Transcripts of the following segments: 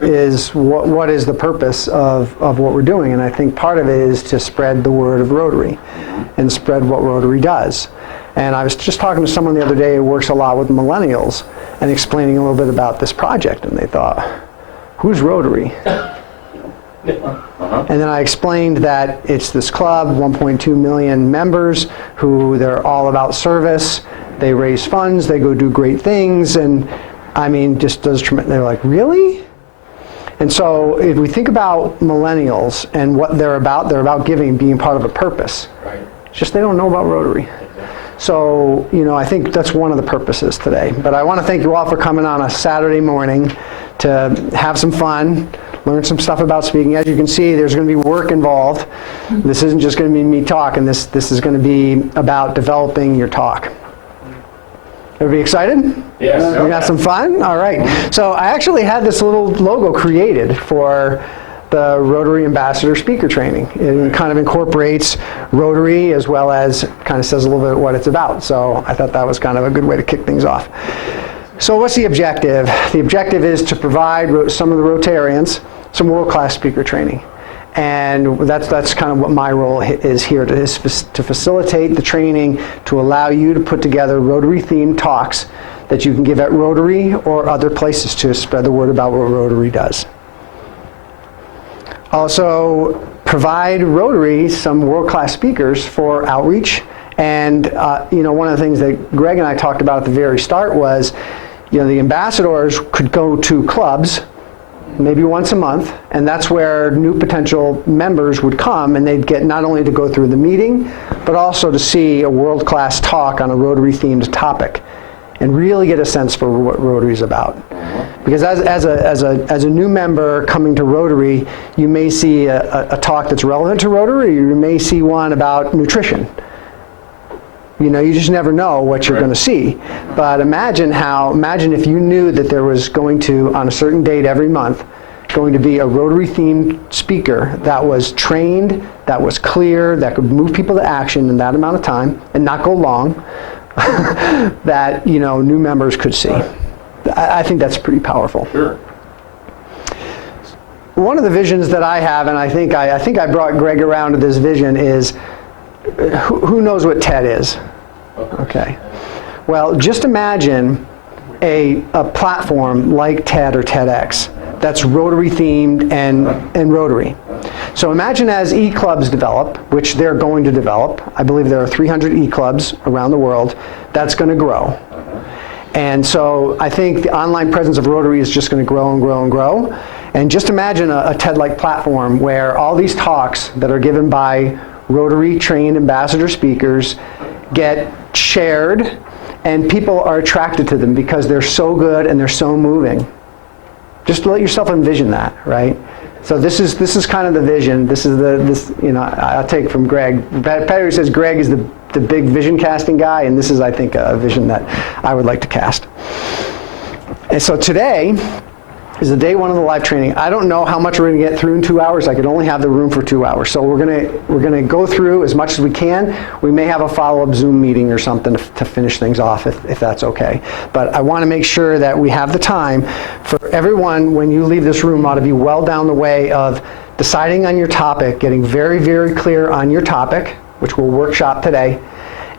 is what is the purpose of what we're doing. And I think part of it is to spread the word of Rotary and spread what Rotary does. And I was just talking to someone the other day who works a lot with millennials and explaining a little bit about this project, and they thought, who's Rotary? And then I explained that it's this club, 1.2 million members, who they're all about service. They raise funds, they go do great things, and I mean, just does tremendous. They're like, really? And so if we think about millennials and what they're about giving and being part of a purpose. Right. It's just they don't know about Rotary. So, you know, I think that's one of the purposes today. But I want to thank you all for coming on a Saturday morning to have some fun, learn some stuff about speaking. As you can see, there's going to be work involved. This isn't just going to be me talking. This is going to be about developing your talk. Everybody excited? Yes. We got some fun? All right. So I actually had this little logo created for the Rotary Ambassador Speaker Training. It kind of incorporates Rotary as well as kind of says a little bit what it's about. So I thought that was kind of a good way to kick things off. So what's the objective? The objective is to provide some of the Rotarians some world-class speaker training. And that's kind of what my role is here, to facilitate the training, to allow you to put together Rotary-themed talks that you can give at Rotary or other places to spread the word about what Rotary does. Also, provide Rotary some world-class speakers for outreach. And you know, one of the things that Greg and I talked about at the very start was, you know, the ambassadors could go to clubs maybe once a month, and that's where new potential members would come, and they'd get not only to go through the meeting, but also to see a world-class talk on a Rotary-themed topic, and really get a sense for what Rotary is about. Because as a new member coming to Rotary, you may see a talk that's relevant to Rotary, or you may see one about nutrition. You know, you just never know what you're going to see. But imagine if you knew that there was going to, on a certain date every month, going to be a Rotary-themed speaker that was trained, that was clear, that could move people to action in that amount of time and not go long, that, you know, new members could see. I think that's pretty powerful. Sure. One of the visions that I have, and I think I brought Greg around to this vision, is who knows what TED is? Okay. Well, just imagine a platform like TED or TEDx that's Rotary themed and Rotary. So imagine as e-clubs develop, which they're going to develop. I believe there are 300 e-clubs around the world. That's going to grow. And so I think the online presence of Rotary is just going to grow and grow and grow. And just imagine a TED-like platform where all these talks that are given by Rotary trained ambassador speakers get shared, and people are attracted to them because they're so good and they're so moving. Just let yourself envision that, right? So this is kind of the vision. This is you know, I'll take from Greg. Patty says Greg is the big vision casting guy, and this is, I think, a vision that I would like to cast. And so today is the day one of the live training. I don't know how much we're going to get through in 2 hours. I could only have the room for 2 hours. So we're going to go through as much as we can. We may have a follow-up Zoom meeting or something to finish things off if that's okay. But I want to make sure that we have the time for everyone, when you leave this room, ought to be well down the way of deciding on your topic, getting very, very clear on your topic, which we'll workshop today,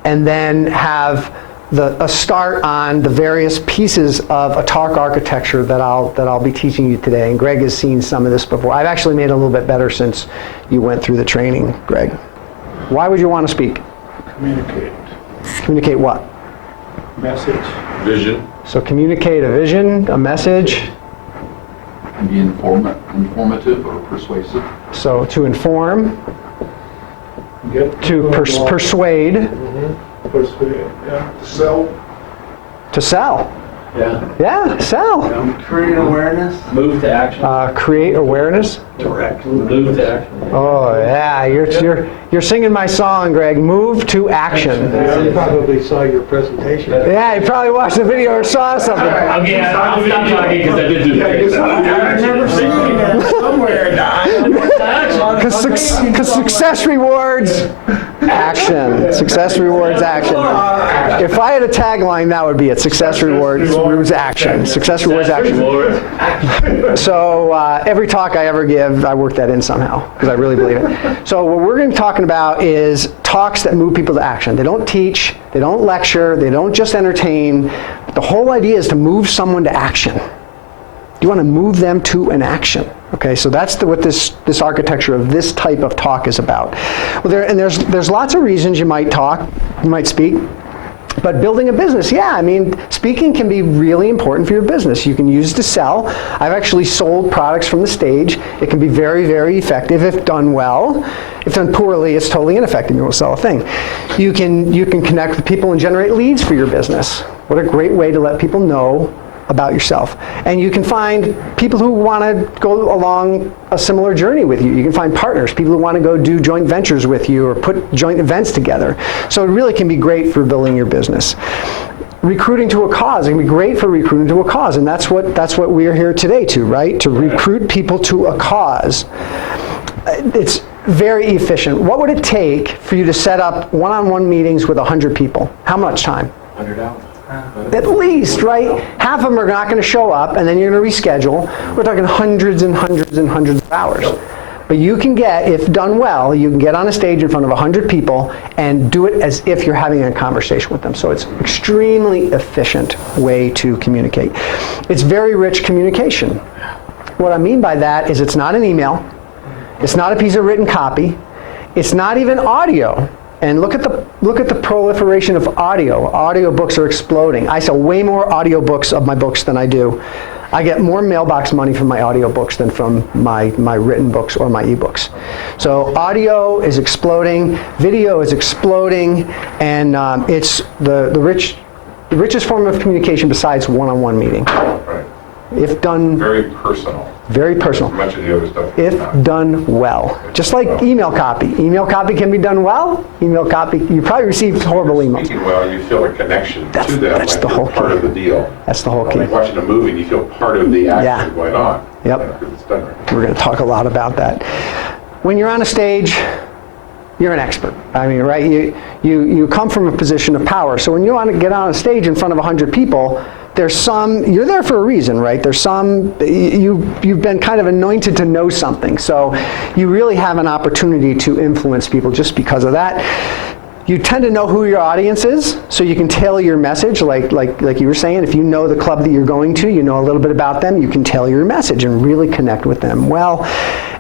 and then have a start on the various pieces of a talk architecture that I'll be teaching you today. And Greg has seen some of this before. I've actually made it a little bit better since you went through the training, Greg. Why would you want to speak? Communicate. Communicate what? Message. Vision. So communicate a vision, a message. And be informative or persuasive. So to inform, to persuade. Mm-hmm. Persuade, yeah. To sell. To sell. Yeah. Yeah, sell. Create awareness. Move to action. Create awareness. Direct. Move to action. Oh yeah, you're singing my song, Greg. Move to action. You probably saw your presentation. Yeah, you probably watched the video or saw something. Okay, I'll stop talking because I did do that. I've never seen that somewhere. Because success rewards action. Success rewards action. If I had a tagline, that would be it. Success rewards action. Success rewards action. So every talk I ever give, I work that in somehow because I really believe it. So what we're going to be talking about is talks that move people to action. They don't teach, they don't lecture, they don't just entertain. The whole idea is to move someone to action. You want to move them to an action. Okay, so that's what this architecture of this type of talk is about. Well, there's lots of reasons you might talk, you might speak. But building a business, yeah, I mean, speaking can be really important for your business. You can use it to sell. I've actually sold products from the stage. It can be very, very effective if done well. If done poorly, it's totally ineffective. You won't sell a thing. You can connect with people and generate leads for your business. What a great way to let people know about yourself. And you can find people who want to go along a similar journey with you. You can find partners, people who want to go do joint ventures with you or put joint events together. So it really can be great for building your business. Recruiting to a cause, it can be great for recruiting to a cause, and that's what we're here today to, right? To recruit people to a cause. It's very efficient. What would it take for you to set up one-on-one meetings with 100 people? How much time? 100 hours. At least, right? Half of them are not going to show up, and then you're going to reschedule. We're talking hundreds and hundreds and hundreds of hours. But you can get, if done well, you can get on a stage in front of 100 people and do it as if you're having a conversation with them. So it's an extremely efficient way to communicate. It's very rich communication. What I mean by that is it's not an email. It's not a piece of written copy. It's not even audio. And look at the proliferation of audio. Audio books are exploding. I sell way more audio books of my books than I do. I get more mailbox money from my audio books than from my written books or my ebooks. So audio is exploding, video is exploding, and it's the richest form of communication besides one-on-one meeting. Right. If done Very personal. very personal. Much of the other stuff. If done well. Just like email copy. Email copy can be done well. Email copy, you probably received horrible emails. Speaking well, you feel a connection to them. That's like the you're whole part key. of the deal. That's the whole key. Like watching a movie, and you feel part of the action Yeah. going on. Yep. Because it's done right. We're going to talk a lot about that. When you're on a stage, you're an expert. I mean, right? You come from a position of power. So when you want to get on a stage in front of 100 people, you're there for a reason, right? You've been kind of anointed to know something. So you really have an opportunity to influence people just because of that. You tend to know who your audience is, so you can tailor your message, like you were saying. If you know the club that you're going to, you know a little bit about them, you can tailor your message and really connect with them well.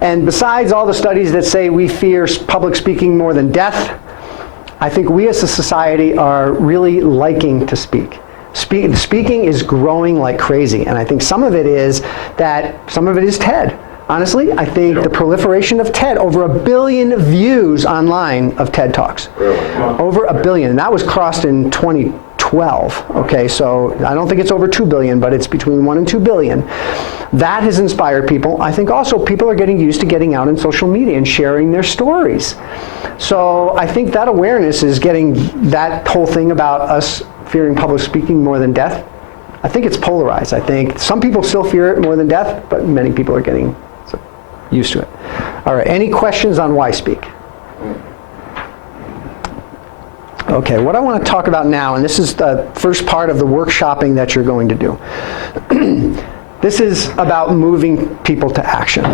And besides all the studies that say we fear public speaking more than death, I think we as a society are really liking to speak. Speaking is growing like crazy, and I think some of it is TED. Honestly, I think the proliferation of TED, over 1 billion views online of TED Talks. Really? Over 1 billion, and that was crossed in 2012. Okay, so I don't think it's over 2 billion, but it's between 1 and 2 billion. That has inspired people. I think also people are getting used to getting out in social media and sharing their stories. So I think that awareness is getting that whole thing about us fearing public speaking more than death. I think it's polarized. I think some people still fear it more than death, but many people are getting used to it. All right, any questions on why speak? Okay, what I want to talk about now, and this is the first part of the workshopping that you're going to do. This is about moving people to action.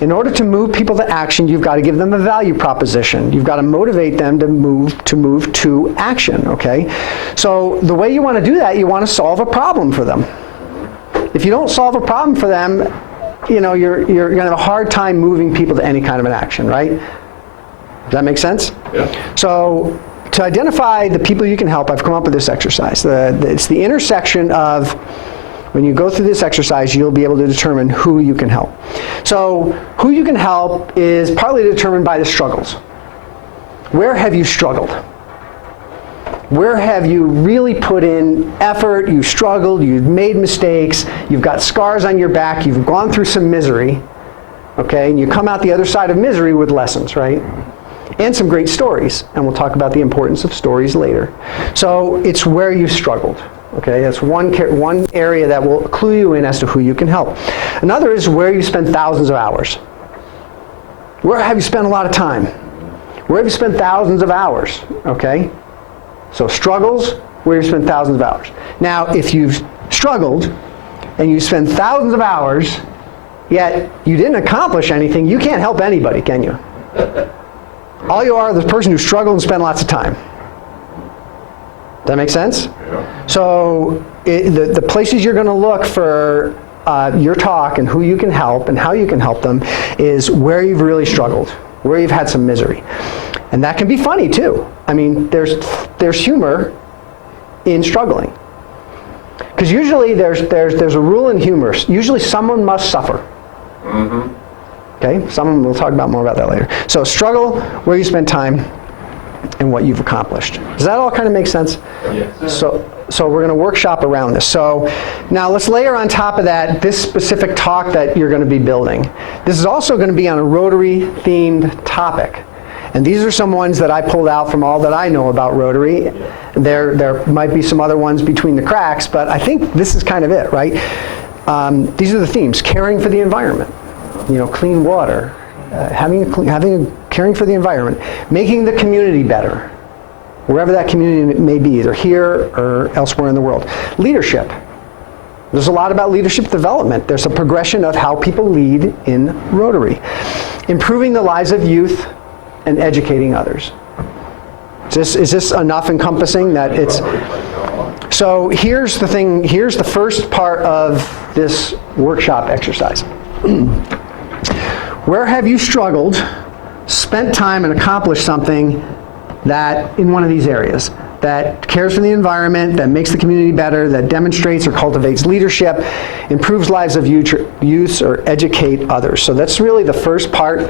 In order to move people to action, you've got to give them a value proposition. You've got to motivate them to move to action, okay? So the way you want to do that, you want to solve a problem for them. If you don't solve a problem for them, you're going to have a hard time moving people to any kind of an action, right? Does that make sense? Yeah. So to identify the people you can help, I've come up with this exercise. It's the intersection of, when you go through this exercise, you'll be able to determine who you can help. So who you can help is partly determined by the struggles. Where have you struggled? Where have you really put in effort, you struggled, you've made mistakes, you've got scars on your back, you've gone through some misery, okay, and you come out the other side of misery with lessons, right? And some great stories, and we'll talk about the importance of stories later. So it's where you struggled. Okay, that's one area that will clue you in as to who you can help. Another is where you spend thousands of hours. Where have you spent a lot of time? Where have you spent thousands of hours? Okay? So struggles, where you spent thousands of hours. Now, if you've struggled and you spend thousands of hours, yet you didn't accomplish anything, you can't help anybody, can you? All you are is the person who struggled and spent lots of time. Does that make sense? Yeah. So the places you're going to look for your talk and who you can help and how you can help them is where you've really struggled, where you've had some misery. And that can be funny too. I mean, there's humor in struggling. Because usually there's a rule in humor. Usually someone must suffer. Okay? We'll talk about more about that later. So struggle, where you spend time, and what you've accomplished. Does that all kind of make sense? Yes. So we're going to workshop around this. So now let's layer on top of that this specific talk that you're going to be building. This is also going to be on a Rotary themed topic. And these are some ones that I pulled out from all that I know about Rotary. There might be some other ones between the cracks, but I think this is kind of it, right? These are the themes: caring for the environment, clean water, caring for the environment, making the community better, wherever that community may be, either here or elsewhere in the world. Leadership. There's a lot about leadership development. There's a progression of how people lead in Rotary. Improving the lives of youth and educating others. Is this enough encompassing that it's... So here's the thing, here's the first part of this workshop exercise. Where have you struggled, spent time and accomplished something that, in one of these areas, that cares for the environment, that makes the community better, that demonstrates or cultivates leadership, improves lives of youth, or educate others? So that's really the first part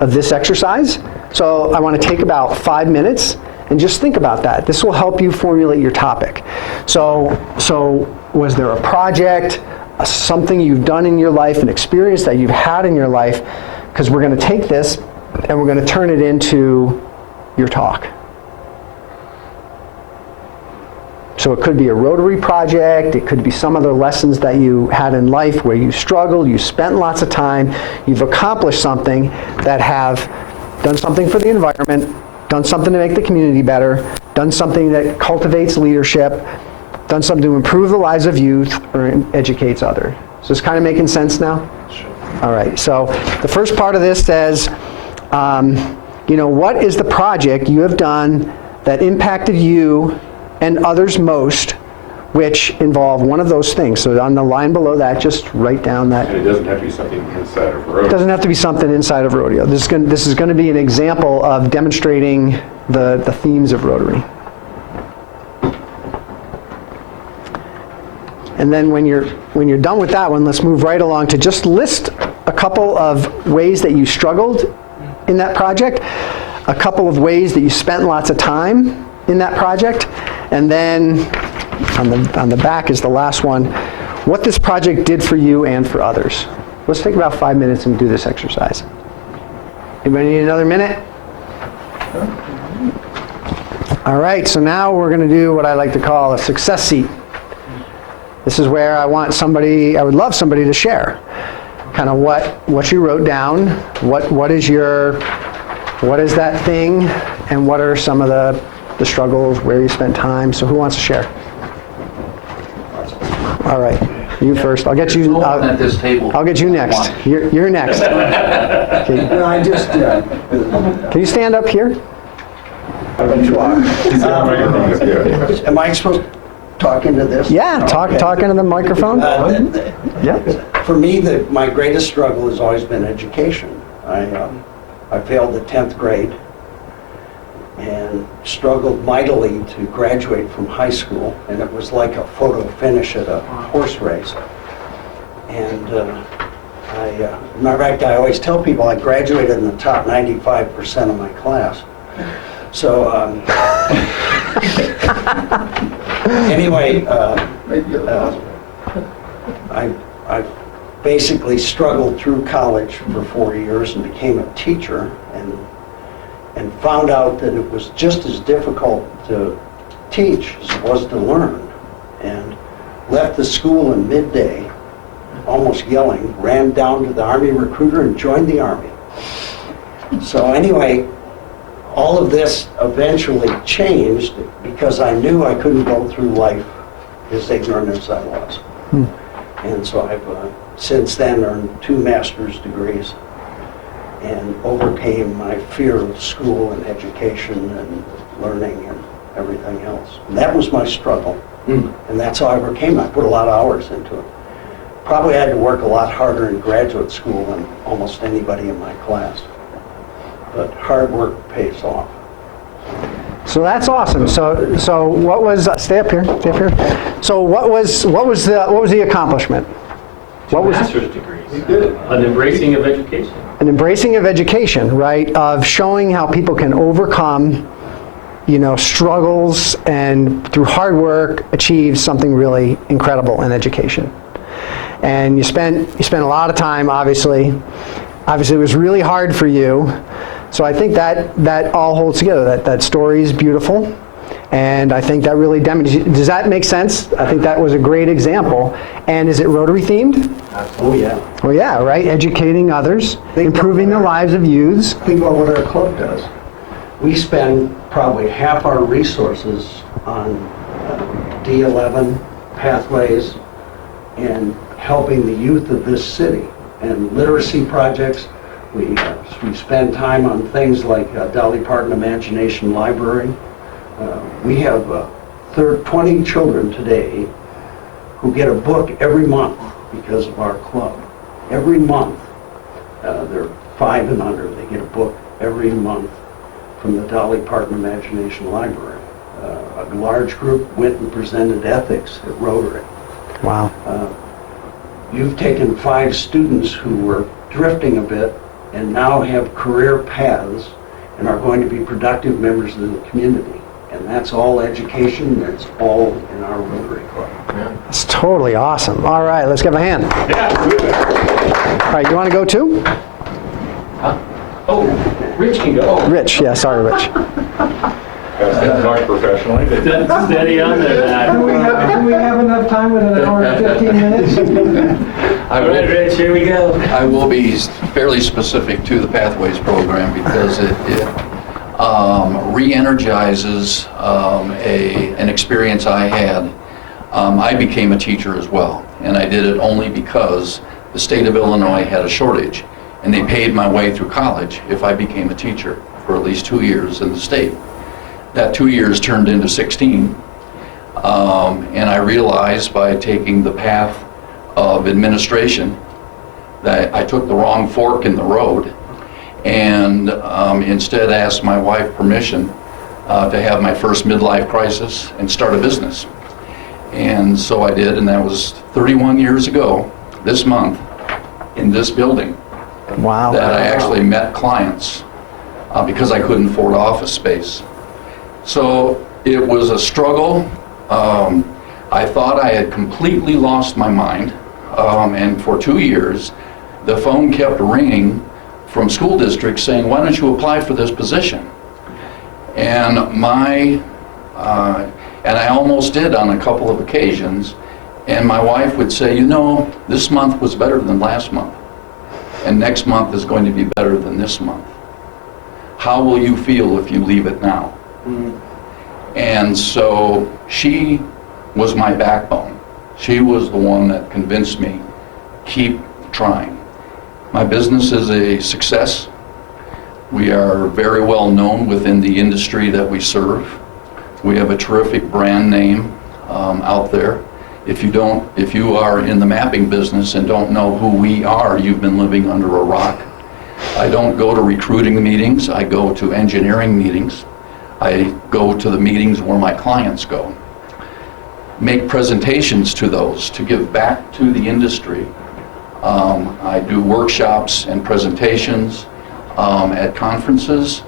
of this exercise. So I want to take about 5 minutes and just think about that. This will help you formulate your topic. So was there a project, something you've done in your life, an experience that you've had in your life? Because we're going to take this and we're going to turn it into your talk. So it could be a Rotary project, it could be some other lessons that you had in life where you struggled, you spent lots of time, you've accomplished something that have done something for the environment, done something to make the community better, done something that cultivates leadership, done something to improve the lives of youth or educates others. Is this kind of making sense now? Sure. All right, so the first part of this says, what is the project you have done that impacted you and others most, which involve one of those things? So on the line below that, just write down that. And it doesn't have to be something inside of rodeo. It doesn't have to be something inside of rodeo. This is going to be an example of demonstrating the themes of Rotary. And then when you're done with that one, let's move right along to just list a couple of ways that you struggled in that project, a couple of ways that you spent lots of time in that project, and then on the back is the last one, what this project did for you and for others. Let's take about 5 minutes and do this exercise. Anybody need another minute? All right, so now we're going to do what I like to call a success seat. This is where I would love somebody to share kind of what you wrote down, what is that thing, and what are some of the struggles, where you spent time. So who wants to share? All right, you first. I'll get you. At this table. I'll get you next. You're next. Okay. No, I just, Can you stand up here? am I supposed to talk into this? Yeah, Okay. talk into the microphone. Yeah. For me, my greatest struggle has always been education. I failed the 10th grade and struggled mightily to graduate from high school, and it was like a photo finish at a horse race. And matter of fact, I always tell people I graduated in the top 95% of my class. So anyway, I basically struggled through college for 4 years and became a teacher, and found out that it was just as difficult to teach as it was to learn, and left the school in midday, almost yelling, ran down to the Army recruiter and joined the Army. So anyway, all of this eventually changed because I knew I couldn't go through life as ignorant as I was. And so I've since then earned 2 master's degrees and overcame my fear of school and education and learning and everything else. And that was my struggle. And that's how I overcame it. I put a lot of hours into it. Probably had to work a lot harder in graduate school than almost anybody in my class. But hard work pays off. So that's awesome. So what was, stay up here. So what was the accomplishment? What was Master's degrees. An embracing of education. an embracing of education, right? Of showing how people can overcome, struggles and through hard work achieve something really incredible in education. And you spent a lot of time, obviously. Obviously, it was really hard for you. So I think that all holds together. That story is beautiful. And I think that really demonstrates. Does that make sense? I think that was a great example. And is it Rotary themed? Oh, yeah. Well, yeah, right? Educating others, improving the lives of youths. Think about what our club does. We spend probably half our resources on D11 pathways and helping the youth of this city and literacy projects. We spend time on things like Dolly Parton Imagination Library. We have 20 children today who get a book every month because of our club. Every month, they're 5 and under, they get a book every month from the Dolly Parton Imagination Library. A large group went and presented ethics at Rotary. Wow. You've taken 5 students who were drifting a bit and now have career paths and are going to be productive members of the community. And that's all education, that's all in our Rotary Club. That's totally awesome. All right, let's give a hand. All right, you want to go too? Oh, Rich can go. Rich, yeah, sorry, Rich. Talk professionally. Steady on there, Do we have enough time with an hour and 15 minutes? All right, Rich, here we go. I will be fairly specific to the Pathways program because it re-energizes an experience I had. I became a teacher as well, and I did it only because the state of Illinois had a shortage, and they paid my way through college if I became a teacher for at least 2 years in the state. That 2 years turned into 16, and I realized by taking the path of administration that I took the wrong fork in the road, and instead asked my wife permission to have my first midlife crisis and start a business. And so I did, and that was 31 years ago, this month, in this building, Wow. that I actually met clients because I couldn't afford office space. So it was a struggle. I thought I had completely lost my mind, and for 2 years, the phone kept ringing from school districts saying, why don't you apply for this position? And I almost did on a couple of occasions, and my wife would say, this month was better than last month, and next month is going to be better than this month. How will you feel if you leave it now? And so she was my backbone. She was the one that convinced me, keep trying. My business is a success. We are very well known within the industry that we serve. We have a terrific brand name out there. If you are in the mapping business and don't know who we are, you've been living under a rock. I don't go to recruiting meetings, I go to engineering meetings. I go to the meetings where my clients go. Make presentations to those to give back to the industry. I do workshops and presentations at conferences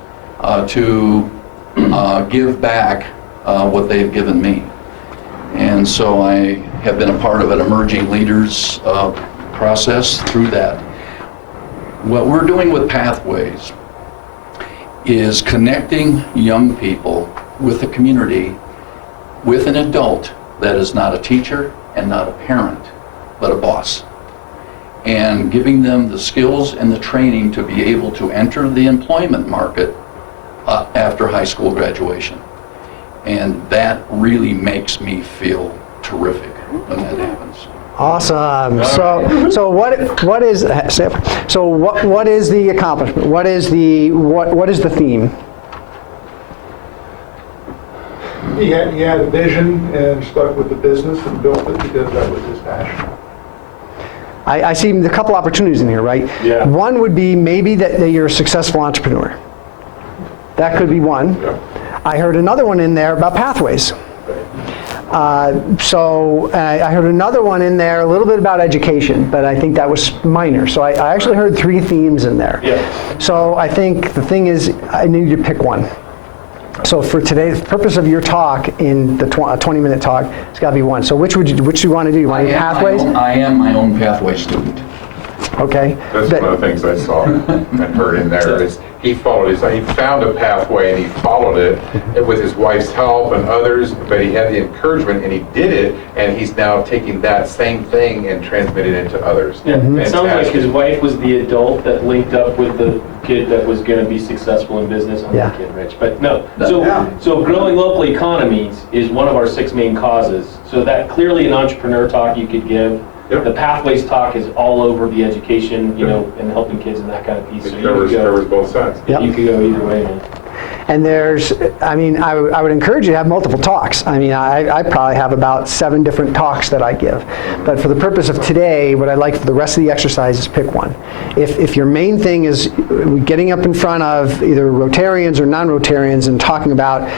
to give back what they've given me. And so I have been a part of an emerging leaders process through that. What we're doing with Pathways is connecting young people with the community, with an adult that is not a teacher and not a parent, but a boss. and giving them the skills and the training to be able to enter the employment market after high school graduation. And that really makes me feel terrific when that happens. Awesome. So what is the accomplishment? What is the theme? He had a vision and stuck with the business and built it because that was his passion. I see a couple opportunities in here, right? Yeah. One would be maybe that you're a successful entrepreneur. That could be one. Yeah. I heard another one in there about pathways. So I heard another one in there, a little bit about education, but I think that was minor. So I actually heard 3 themes in there. Yeah. So I think the thing is, I need you to pick one. So for today, the purpose of your talk, in the 20-minute talk, it's got to be one. So which do you want to do? You want to do pathways? I am my own pathway student. Okay. That's one of the things I saw and heard in there is he followed he found a pathway and he followed it with his wife's help and others, but he had the encouragement and he did it, and he's now taking that same thing and transmitting it to others. Yeah, it sounds like Fantastic. his wife was the adult that linked up with the kid that was going to be successful in business. I'm Yeah. the kid rich, but no. Yeah. So growing local economies is one of our 6 main causes. So that clearly an entrepreneur talk you could give. Yep. The pathways talk is all over the education, and helping kids and that kind of piece. It So covers both sides. Yep. you could go either way, man. And I would encourage you to have multiple talks. I probably have about 7 different talks that I give. But for the purpose of today, what I'd like for the rest of the exercise is pick one. If your main thing is getting up in front of either Rotarians or non-Rotarians and talking about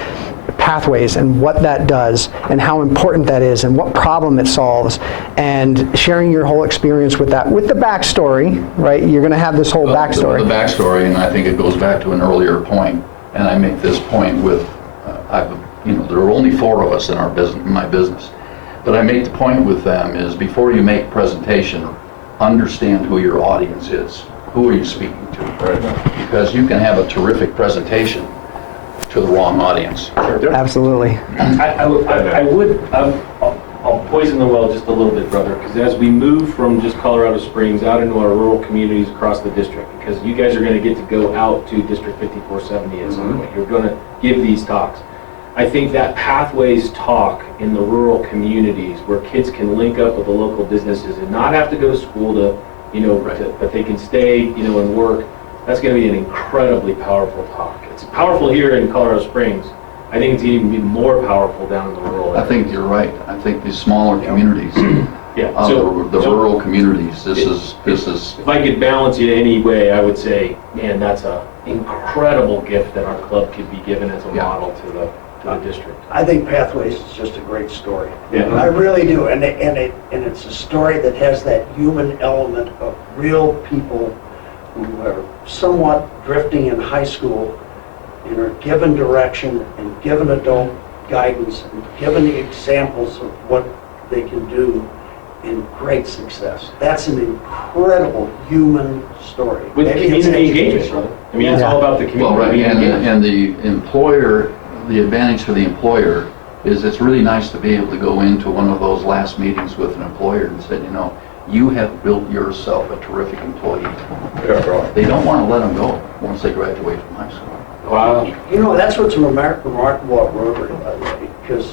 pathways and what that does and how important that is and what problem it solves, and sharing your whole experience with that, with the backstory, right? You're going to have this whole backstory. The backstory, and I think it goes back to an earlier point, and I make this point with, there are only 4 of us in my business, but I make the point with them is before you make a presentation, understand who your audience is. Who are you speaking to? Right. Because you can have a terrific presentation to the wrong audience. Absolutely. I'll poison the well just a little bit, brother, because as we move from just Colorado Springs out into our rural communities across the district, because you guys are going to get to go out to District 5470 at some point. You're going to give these talks. I think that pathways talk in the rural communities where kids can link up with the local businesses and not have to go to school but they can stay, and work. That's going to be an incredibly powerful talk. It's powerful here in Colorado Springs. I think it's going to be more powerful down in the rural I areas. think you're right. I think these smaller communities, Yeah. the rural communities, this is. If I could balance it any way, I would say, man, that's an incredible gift that our club could be given as a model to the district. I think Pathways is just a great story. Yeah. I really do, and it's a story that has that human element of real people who are somewhat drifting in high school and are given direction and given adult guidance and given the examples of what they can do in great success. That's an incredible human story. With Maybe it's community engagement, educational. brother. It's all about the Well, right, community engagement. and the employer, the advantage for the employer is it's really nice to be able to go into one of those last meetings with an employer and say, you have built yourself a terrific employee. Yeah, right. They don't want to let them go once they graduate from high school. Wow. That's what's remarkable at Rotary, by the way, because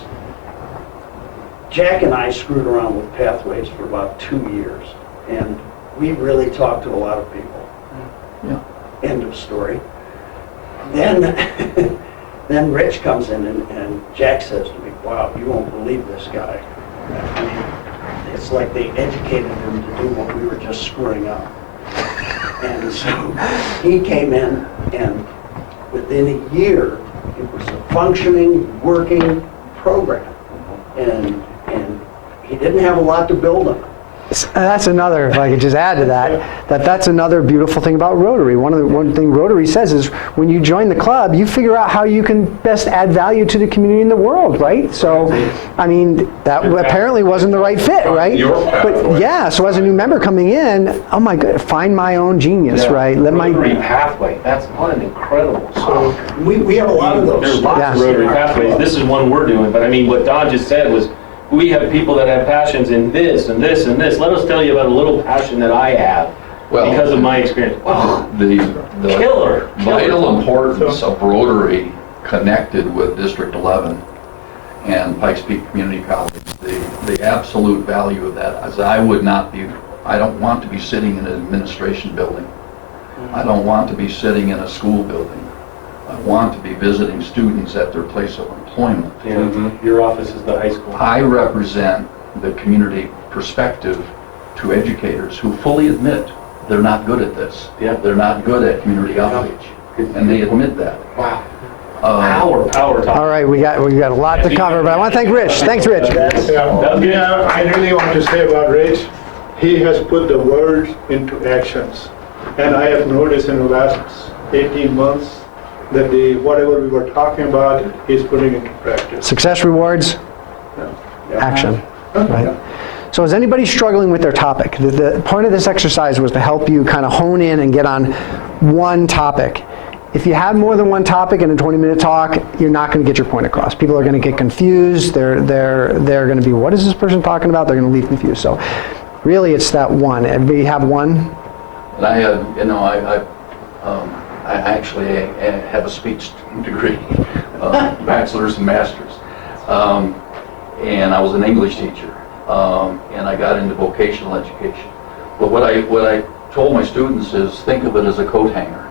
Jack and I screwed around with Pathways for about 2 years, and we really talked to a lot of people. Yeah. End of story. Then, then Rich comes in and Jack says to me, wow, you won't believe this guy. I mean, it's like they educated him to do what we were just screwing up. And so he came in, and within a year, it was a functioning, working program. And he didn't have a lot to build on. That's another, if I could just add to that's another beautiful thing about Rotary. One thing Rotary says is when you join the club, you figure out how you can best add value to the community and the world, right? So, that apparently wasn't the right fit, right? Your pathway. But yeah, so as a new member coming in, oh my God, find my own genius, right? Rotary pathway. That's what an incredible story. We have a lot of those. There's lots Yeah. of Rotary pathways. This is one we're doing, but what Don just said was we have people that have passions in this and this and this. Let us tell you about a little passion that I have Well, because of my experience. Wow, The killer. vital importance of Rotary connected with District 11 and Pikes Peak Community College, the absolute value of that is I don't want to be sitting in an administration building. I don't want to be sitting in a school building. I want to be visiting students at their place of employment. Yeah, your office is the high school. I represent the community perspective to educators who fully admit they're not good at this. Yeah. They're not good at community outreach, and they admit that. Wow. Power talk. All right, we got a lot to cover, but I want to thank Rich. Thanks, Rich. Yeah, I really want to say about Rich, he has put the words into actions. And I have noticed in the last 18 months that whatever we were talking about, he's putting into practice. Success rewards action. Right. So is anybody struggling with their topic? The point of this exercise was to help you kind of hone in and get on one topic. If you have more than one topic in a 20-minute talk, you're not going to get your point across. People are going to get confused. They're going to be, what is this person talking about? They're going to leave confused. So really, it's that one. Everybody have one? And I actually have a speech degree, bachelor's and master's. And I was an English teacher. And I got into vocational education. But what I told my students is think of it as a coat hanger.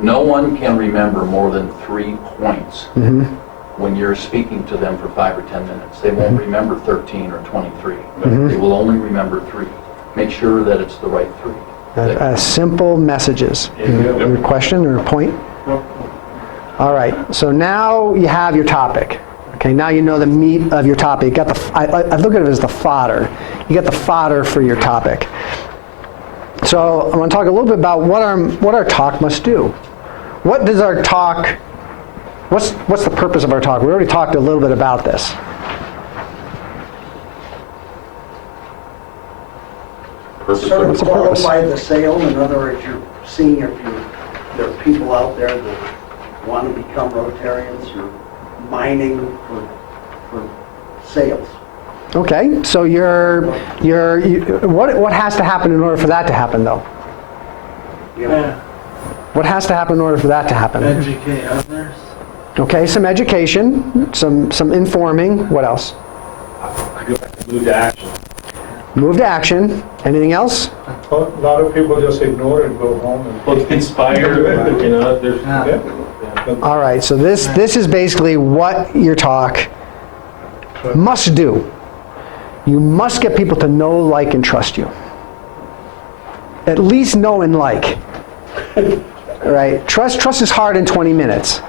No one can remember more than 3 points when you're speaking to them for 5 or 10 minutes. They won't remember 13 or 23. They will only remember 3. Make sure that it's the right 3. Simple messages. Your question or point? All right, so now you have your topic. Okay, now you know the meat of your topic. You got I look at it as the fodder. You got the fodder for your topic. So I want to talk a little bit about what our talk must do. What does our talk, what's the purpose of our talk? We already talked a little bit about this. Sort What's of the purpose? qualify the sale. In other words, you're seeing if there are people out there that want to become Rotarians or mining for sales. Okay, so what has to happen in order for that to happen, though? Yeah. What has to happen in order for that to happen? Educate others. Okay, some education, some informing. What else? I go back to move to action. Move to action. Anything else? A lot of people just ignore it and go home. Well, inspire, there's... Yeah. All right, so this is basically what your talk must do. You must get people to know, like, and trust you. At least know and like. Right? Trust is hard in 20 minutes.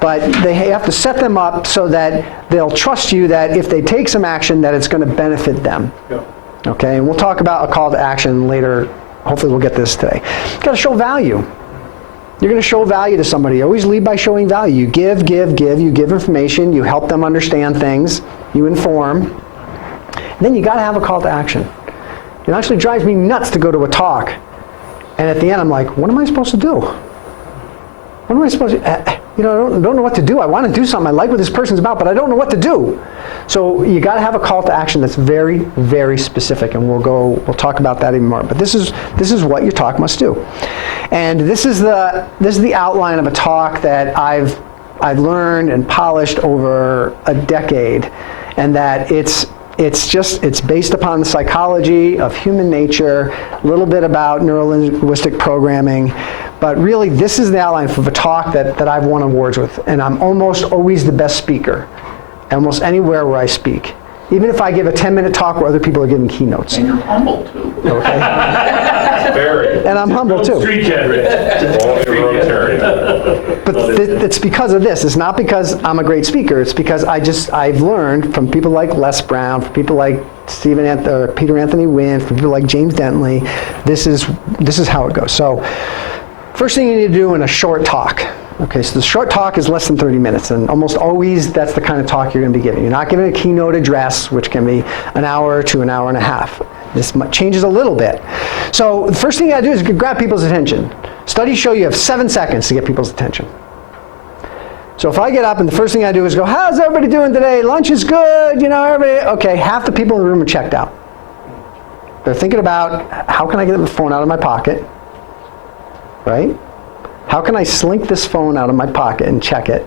But they have to set them up so that they'll trust you that if they take some action, that it's going to benefit them. Yeah. Okay, and we'll talk about a call to action later. Hopefully we'll get this today. You've got to show value. You're going to show value to somebody. Always lead by showing value. You give, you give information, you help them understand things, you inform. Then you got to have a call to action. It actually drives me nuts to go to a talk, and at the end I'm like, what am I supposed to do? What am I supposed to, I don't know what to do. I want to do something. I like what this person's about, but I don't know what to do. So you got to have a call to action that's very, very specific, and we'll talk about that even more. But this is what your talk must do. And this is the outline of a talk that I've learned and polished over a decade, and that it's based upon the psychology of human nature, a little bit about neuro-linguistic programming, but really this is the outline of a talk that I've won awards with, and I'm almost always the best speaker, almost anywhere where I speak. Even if I give a 10-minute talk where other people are giving keynotes. And you're humble, too. Okay? Very. And I'm humble too. Street cred, Rich. Only Rotarian. But it's because of this. It's not because I'm a great speaker. It's because I've learned from people like Les Brown, from people like Peter Anthony Wynn, from people like James Dentley. This is how it goes. So first thing you need to do in a short talk. Okay, so the short talk is less than 30 minutes, and almost always that's the kind of talk you're going to be giving. You're not giving a keynote address, which can be an hour to an hour and a half. This changes a little bit. So the first thing you got to do is grab people's attention. Studies show you have 7 seconds to get people's attention. So if I get up and the first thing I do is go, how's everybody doing today? Lunch is good, everybody, okay, half the people in the room are checked out. They're thinking about, how can I get the phone out of my pocket, right? How can I slink this phone out of my pocket and check it?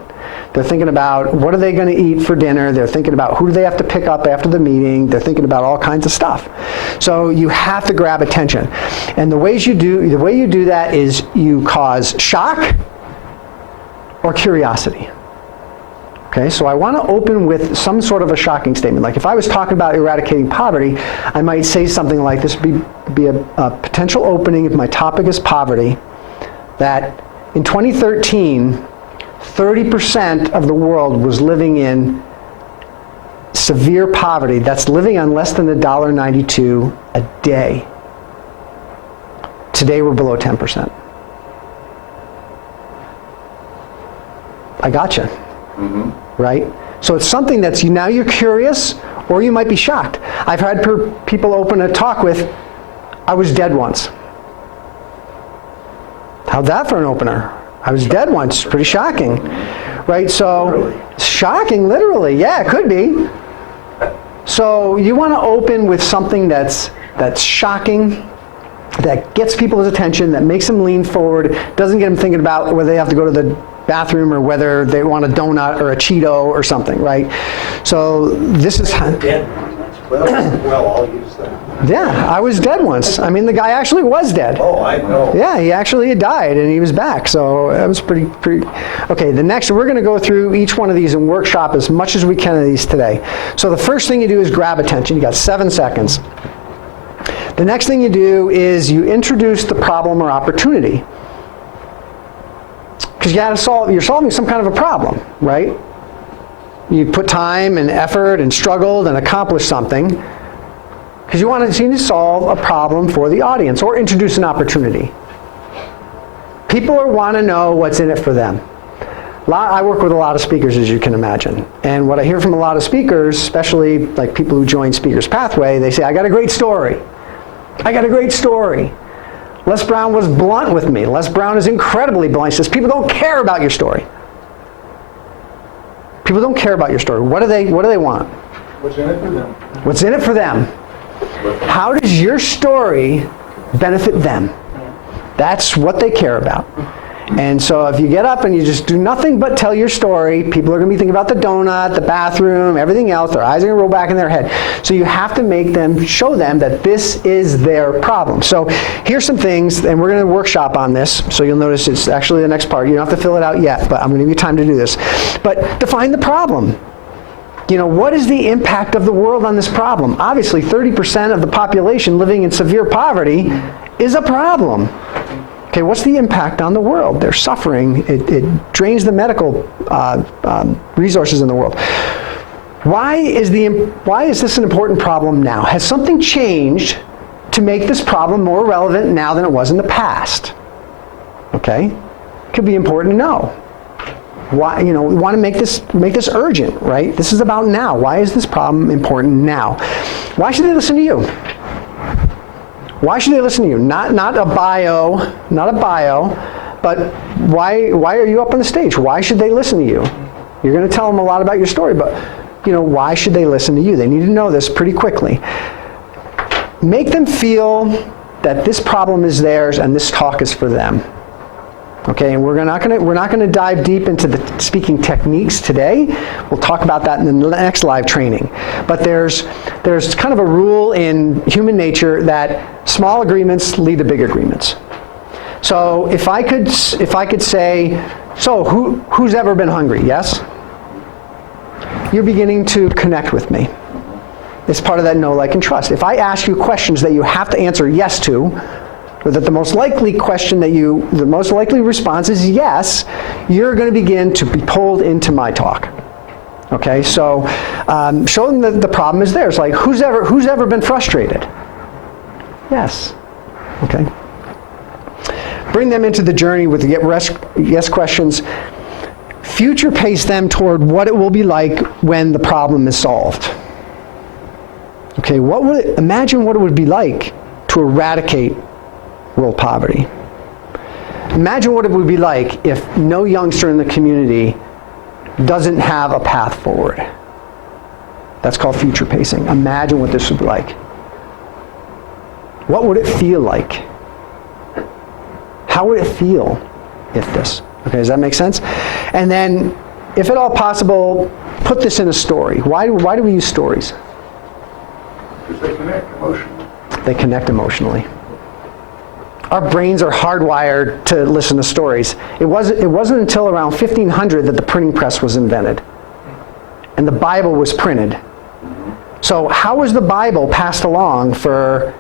They're thinking about, what are they going to eat for dinner? They're thinking about, who do they have to pick up after the meeting? They're thinking about all kinds of stuff. So you have to grab attention. And the way you do that is you cause shock or curiosity. Okay, so I want to open with some sort of a shocking statement. Like if I was talking about eradicating poverty, I might say something like, this would be a potential opening if my topic is poverty, that in 2013, 30% of the world was living in severe poverty. That's living on less than $1.92 a day. Today we're below 10%. I gotcha. Right? So it's something that's, now you're curious, or you might be shocked. I've had people open a talk with, I was dead once. How'd that for an opener? I was dead once. Pretty shocking. Right? So, literally. Shocking, literally. Yeah, it could be. So you want to open with something that's shocking, that gets people's attention, that makes them lean forward, doesn't get them thinking about whether they have to go to the bathroom or whether they want a donut or a Cheeto or something, right? So this is how... Dead one. Well, I'll use that. Yeah, I was dead once. I mean, the guy actually was dead. Oh, I know. Yeah, he actually died and he was back. So that was pretty. Okay, the next, we're going to go through each one of these and workshop as much as we can of these today. So the first thing you do is grab attention. You got 7 seconds. The next thing you do is you introduce the problem or opportunity. Because you're solving some kind of a problem, right? You put time and effort and struggled and accomplished something because you want to solve a problem for the audience or introduce an opportunity. People want to know what's in it for them. I work with a lot of speakers, as you can imagine. And what I hear from a lot of speakers, especially like people who join Speakers Pathway, they say, I got a great story. I got a great story. Les Brown was blunt with me. Les Brown is incredibly blunt. He says, people don't care about your story. People don't care about your story. What do they want? What's in it for them? What's in it for them? How does your story benefit them? That's what they care about. And so if you get up and you just do nothing but tell your story, people are going to be thinking about the donut, the bathroom, everything else. Their eyes are going to roll back in their head. So you have to show them that this is their problem. So here's some things, and we're going to workshop on this. So you'll notice it's actually the next part. You don't have to fill it out yet, but I'm going to give you time to do this. But define the problem. What is the impact of the world on this problem? Obviously, 30% of the population living in severe poverty is a problem. Okay, what's the impact on the world? They're suffering. It drains the medical resources in the world. Why is this an important problem now? Has something changed to make this problem more relevant now than it was in the past? Okay, could be important to know. Why, we want to make this urgent, right? This is about now. Why is this problem important now? Why should they listen to you? Why should they listen to you? Not a bio, but why are you up on the stage? Why should they listen to you? You're going to tell them a lot about your story, but why should they listen to you? They need to know this pretty quickly. Make them feel that this problem is theirs and this talk is for them. Okay, and we're not going to dive deep into the speaking techniques today. We'll talk about that in the next live training. But there's kind of a rule in human nature that small agreements lead to big agreements. So if I could say, so who's ever been hungry? Yes? You're beginning to connect with me. It's part of that know, like, and trust. If I ask you questions that you have to answer yes to, or that the most likely response is yes, you're going to begin to be pulled into my talk. Okay, so show them that the problem is theirs. Like, who's ever been frustrated? Yes. Okay. Bring them into the journey with the yes questions. Future pace them toward what it will be like when the problem is solved. Okay, imagine what it would be like to eradicate world poverty. Imagine what it would be like if no youngster in the community doesn't have a path forward. That's called future pacing. Imagine what this would be like. What would it feel like? How would it feel if this? Okay, does that make sense? And then, if at all possible, put this in a story. Why do we use stories? Because they connect emotionally. They connect emotionally. Our brains are hardwired to listen to stories. It wasn't until around 1500 that the printing press was invented. And the Bible was printed. So how was the Bible passed along for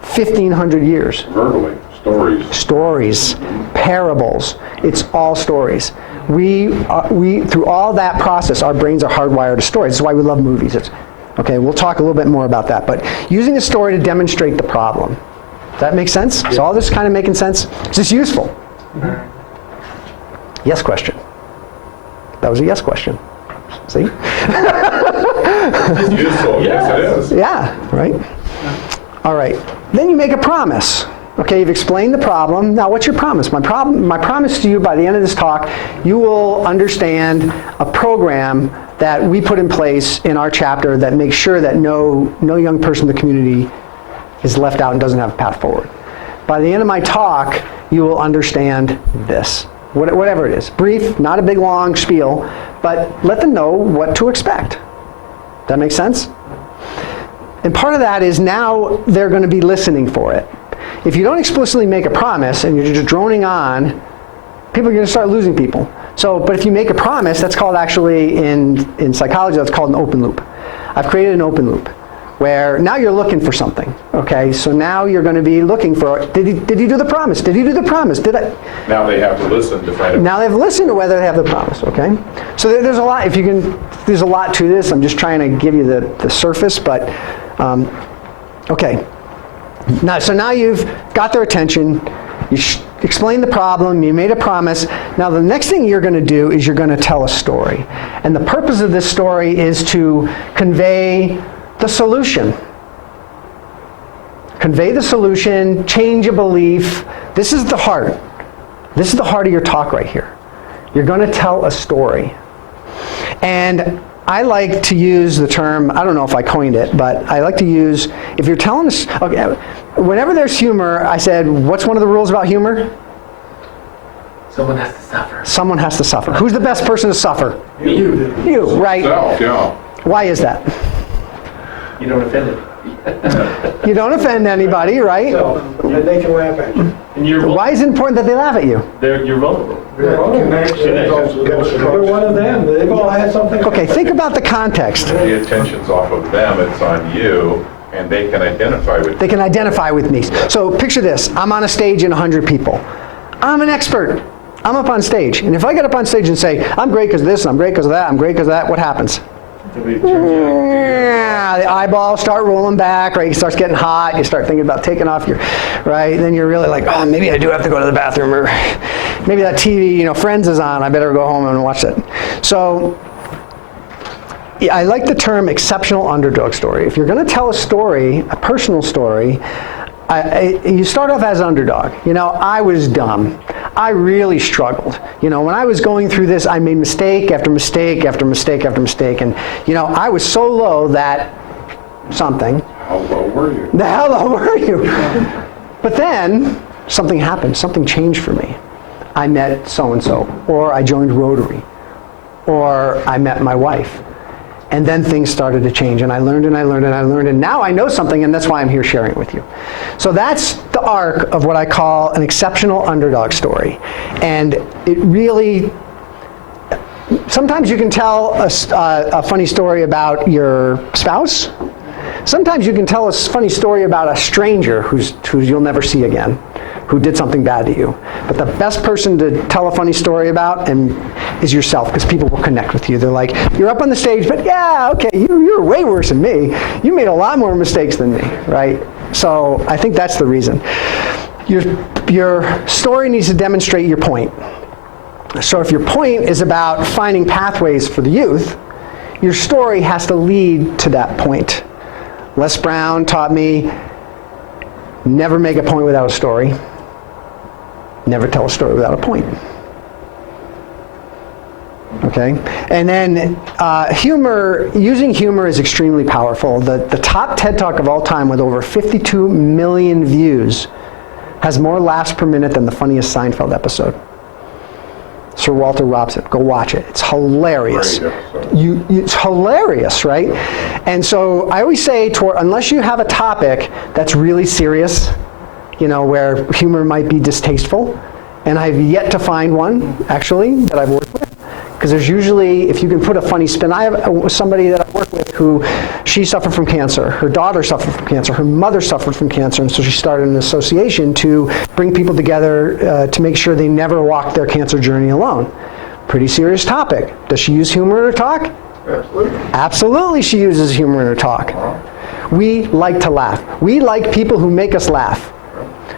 1500 years? Verbally, stories. Stories, parables, it's all stories. We through all that process, our brains are hardwired to stories. That's why we love movies. Okay, we'll talk a little bit more about that. But using a story to demonstrate the problem. Does that make sense? Is all this kind of making sense? Is this useful? Yes question. That was a yes question. See? It's useful, yes it is. Yeah, right? All right. Then you make a promise. Okay, you've explained the problem. Now, what's your promise? My promise to you by the end of this talk, you will understand a program that we put in place in our chapter that makes sure that no young person in the community is left out and doesn't have a path forward. By the end of my talk, you will understand this. Whatever it is. Brief, not a big long spiel, but let them know what to expect. That make sense? And part of that is now they're going to be listening for it. If you don't explicitly make a promise and you're just droning on, people are going to start losing people. But if you make a promise, that's called actually in psychology, that's called an open loop. I've created an open loop where now you're looking for something. Okay, so now you're going to be looking for, did he do the promise? Did he do the promise? Did I? Now they have to listen to find out. Now they've listened to whether they have the promise, okay? So there's a lot, there's a lot to this. I'm just trying to give you the surface, but, okay. So now you've got their attention, you explained the problem, you made a promise. Now the next thing you're going to do is you're going to tell a story. And the purpose of this story is to convey the solution. Convey the solution, change a belief. This is the heart. This is the heart of your talk right here. You're going to tell a story. And I like to use the term, I don't know if I coined it, but I like to use, if you're telling us, okay, whenever there's humor, I said, what's one of the rules about humor? Someone has to suffer. Someone has to suffer. Who's the best person to suffer? You. You, right? Self, yeah. Why is that? You don't offend it. You don't offend anybody, right? And they can laugh at you. And you're Why is it important that they laugh at you? You're vulnerable. They're one of them. They've all had something. Okay, think about the context. The attention's off of them, it's on you, and they can identify with They can identify with me. So picture this. I'm on a stage in 100 people. I'm an expert. I'm up on stage. And if I get up on stage and say, I'm great because of this, I'm great because of that, I'm great because of that, what happens? Yeah, the eyeballs start rolling back, right? It starts getting hot. You start thinking about taking off your, right? Then you're really like, oh, maybe I do have to go to the bathroom, or maybe that TV, Friends is on. I better go home and watch it. So yeah, I like the term exceptional underdog story. If you're going to tell a story, a personal story, you start off as an underdog. I was dumb. I really struggled. When I was going through this, I made mistake after mistake after mistake after mistake. And, I was so low that something. how low were you? How low were you? But then something happened. Something changed for me. I met so-and-so, or I joined Rotary, or I met my wife. And then things started to change, and I learned and I learned and I learned, and now I know something, and that's why I'm here sharing it with you. So that's the arc of what I call an exceptional underdog story. And it really, sometimes you can tell a funny story about your spouse. Sometimes you can tell a funny story about a stranger who's you'll never see again, who did something bad to you. But the best person to tell a funny story about is yourself, because people will connect with you. They're like, you're up on the stage, but yeah, okay, you're way worse than me. You made a lot more mistakes than me, right? So I think that's the reason. Your story needs to demonstrate your point. So if your point is about finding pathways for the youth, your story has to lead to that point. Les Brown taught me, never make a point without a story. Never tell a story without a point. Okay, and then using humor is extremely powerful. The top TED Talk of all time with over 52 million views has more laughs per minute than the funniest Seinfeld episode. Sir Walter Robson, go watch it. It's hilarious. It's hilarious, right? And so I always say, unless you have a topic that's really serious, where humor might be distasteful, and I've yet to find one, actually, that I've worked with. Because there's usually, if you can put a funny spin, I have somebody that I work with who, she suffered from cancer, her daughter suffered from cancer, her mother suffered from cancer, and so she started an association to bring people together to make sure they never walk their cancer journey alone. Pretty serious topic. Does she use humor in her talk? Absolutely. Absolutely she uses humor in her talk. We like to laugh. We like people who make us laugh.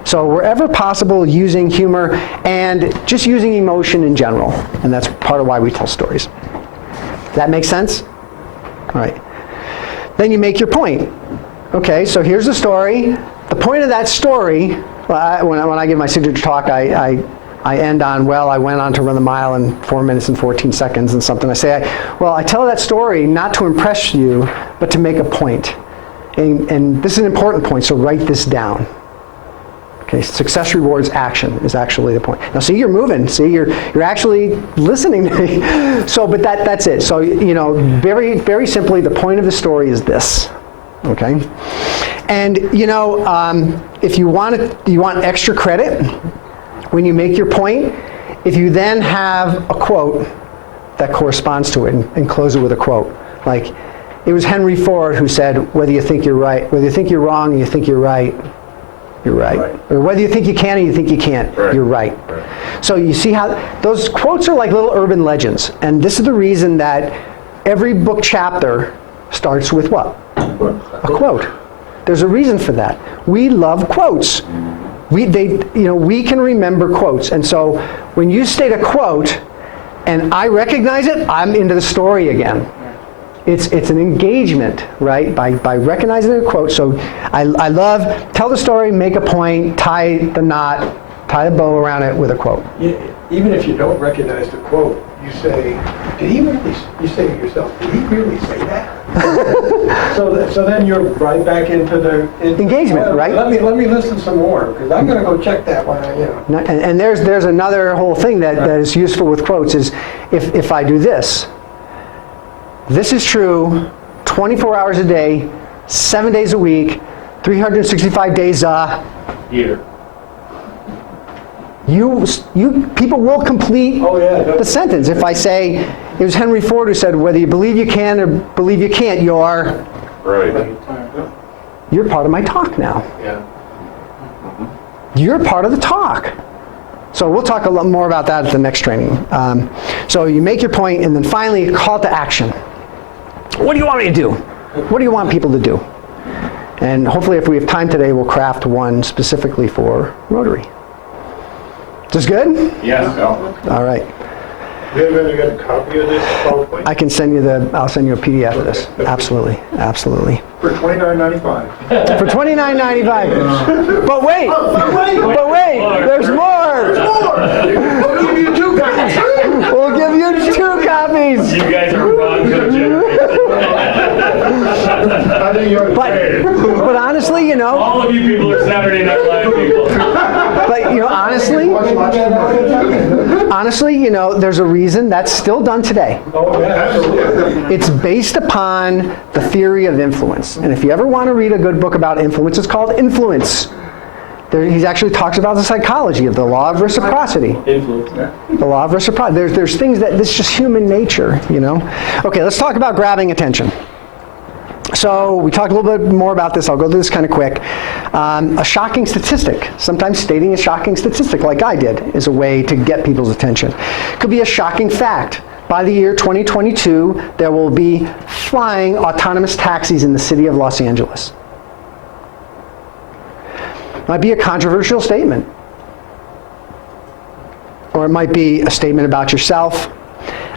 So wherever possible, using humor and just using emotion in general. And that's part of why we tell stories. Does that make sense? All right. Then you make your point. Okay, so here's the story. The point of that story, when I give my signature talk, I end on, I went on to run the mile in 4 minutes and 14 seconds and something. I say, I tell that story not to impress you, but to make a point. And this is an important point, so write this down. Okay, success rewards action is actually the point. Now, see, you're moving. See, you're actually listening to me. So, but that's it. So, very, very simply, the point of the story is this. Okay, and if you want extra credit when you make your point, if you then have a quote that corresponds to it and close it with a quote, like it was Henry Ford who said, "Whether you think you're right, whether you think you're wrong, and you think you're right." You're right. Or whether you think you can or you think you can't, you're right. So you see how those quotes are like little urban legends. And this is the reason that every book chapter starts with what? A quote. There's a reason for that. We love quotes. We can remember quotes. And so when you state a quote and I recognize it, I'm into the story again. It's an engagement, right, by recognizing a quote. So I love, tell the story, make a point, tie the knot, tie the bow around it with a quote. Even if you don't recognize the quote, you say, you say to yourself, did he really say that? so then you're right back into the engagement, right? Let me listen some more, because I'm going to go check that one out, And there's another whole thing that is useful with quotes is if I do this. This is true 24 hours a day, 7 days a week, 365 days a year. You people will complete the sentence. If I say, it was Henry Ford who said, whether you believe you can or believe you can't, you're part of my talk now. Yeah. You're part of the talk. So we'll talk a lot more about that at the next training. So you make your point, and then finally, call to action. What do you want me to do? What do you want people to do? And hopefully, if we have time today, we'll craft one specifically for Rotary. Is this good? Yes. All right. Where will you get a copy of this PowerPoint? I'll send you a PDF of this. Absolutely. Absolutely. For $29.95. For $29.95. But wait, there's more. We'll give you 2 copies. We'll give you 2 copies. You guys are wrong, I think you're But honestly, all of you people are Saturday Night Live people. but honestly, there's a reason that's still done today. It's based upon the theory of influence. And if you ever want to read a good book about influence, it's called Influence. He actually talks about the psychology of the law of reciprocity. Influence. The law of reciprocity. There's things that, this is just human nature, Okay, let's talk about grabbing attention. So we talked a little bit more about this. I'll go through this kind of quick. A shocking statistic, sometimes stating a shocking statistic like I did, is a way to get people's attention. Could be a shocking fact. By the year 2022, there will be flying autonomous taxis in the city of Los Angeles. Might be a controversial statement. Or it might be a statement about yourself.